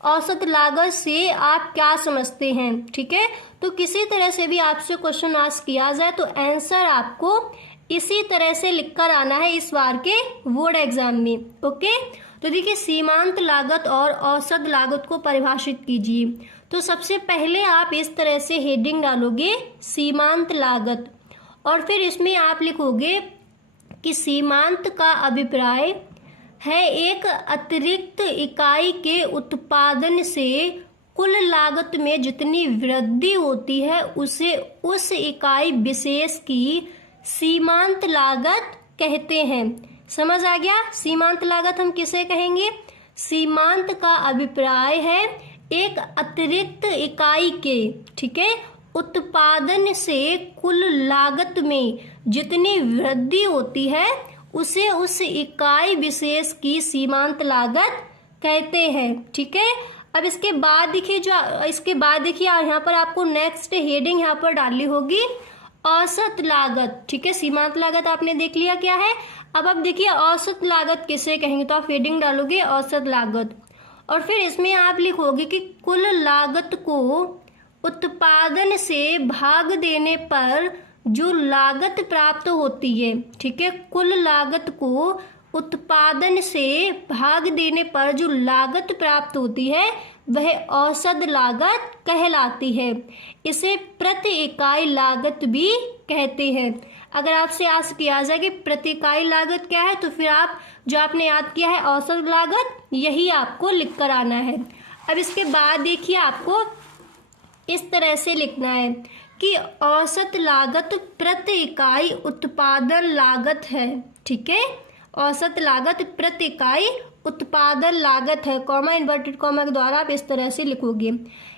औसत लागत से आप क्या समझते हैं। ठीक है, तो किसी तरह से भी आपसे क्वेश्चन आस्क किया जाए तो आंसर आपको इसी तरह से लिखकर आना है इस बार के बोर्ड एग्जाम में। ओके, तो देखिए सीमांत लागत और औसत लागत को परिभाषित कीजिए। तो सबसे पहले आप इस तरह से हेडिंग डालोगे सीमांत लागत, और फिर इसमें आप लिखोगे कि सीमांत का अभिप्राय है एक अतिरिक्त इकाई के उत्पादन से कुल लागत में जितनी वृद्धि होती है उसे उस इकाई विशेष की सीमांत लागत कहते हैं। समझ आ गया? सीमांत लागत हम किसे कहेंगे? सीमांत का अभिप्राय है एक अतिरिक्त इकाई के, ठीक है, उत्पादन से कुल लागत में जितनी वृद्धि होती है उसे उस इकाई विशेष की सीमांत लागत कहते हैं। ठीक है, अब इसके बाद देखिए यहाँ पर आपको नेक्स्ट हेडिंग यहाँ पर डालनी होगी औसत लागत। ठीक है, सीमांत लागत आपने देख लिया क्या है। अब देखिए औसत लागत किसे कहेंगे, तो आप हेडिंग डालोगे औसत लागत, और फिर इसमें आप लिखोगे कि कुल लागत को उत्पादन से भाग देने पर जो लागत प्राप्त होती है। ठीक है, कुल लागत को उत्पादन से भाग देने पर जो लागत प्राप्त होती है वह औसत लागत कहलाती है। इसे प्रति इकाई लागत भी कहते हैं। अगर आपसे आस्क किया जाए कि प्रति इकाई लागत क्या है, तो फिर आप जो आपने याद किया है औसत लागत, यही आपको लिख कर आना है। अब इसके बाद देखिए आपको इस तरह से लिखना है कि औसत लागत प्रति इकाई उत्पादन लागत है। ठीक है, औसत लागत प्रति इकाई उत्पादन लागत है, कॉमा इन्वर्टेड कॉमा के द्वारा आप इस तरह से लिखोगे।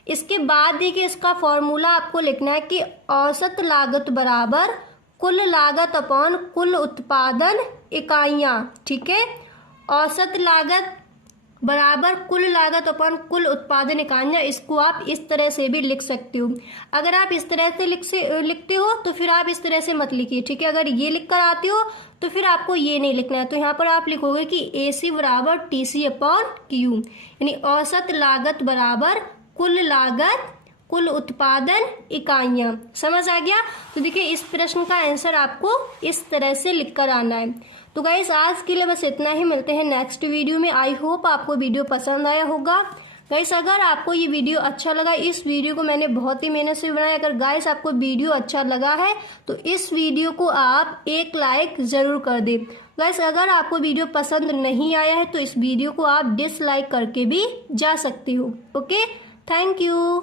इसके बाद देखिए इसका फॉर्मूला आपको लिखना है कि औसत लागत बराबर कुल लागत अपॉन कुल उत्पादन इकाइयाँ। ठीक है, औसत लागत बराबर कुल लागत अपॉन कुल उत्पादन इकाइयाँ, इसको आप इस तरह से भी लिख सकते हो। अगर आप इस तरह से लिखते हो तो फिर आप इस तरह से मत लिखिए। ठीक है, अगर ये लिख कर आते हो तो फिर आपको ये नहीं लिखना है। तो यहाँ पर आप लिखोगे कि AC बराबर TC अपॉन Q, यानी औसत लागत बराबर कुल लागत कुल उत्पादन इकाइयाँ। समझ आ गया? तो देखिए इस प्रश्न का आंसर आपको इस तरह से लिख कर आना है। तो गाइस आज के लिए बस इतना ही, मिलते हैं नेक्स्ट वीडियो में। आई होप आपको वीडियो पसंद आया होगा। गाइस अगर आपको ये वीडियो अच्छा लगा, इस वीडियो को मैंने बहुत ही मेहनत से बनाया, अगर गाइस आपको वीडियो अच्छा लगा है तो इस वीडियो को आप एक लाइक ज़रूर कर दें। गाइस अगर आपको वीडियो पसंद नहीं आया है तो इस वीडियो को आप डिसलाइक करके भी जा सकते हो। Okay, thank you.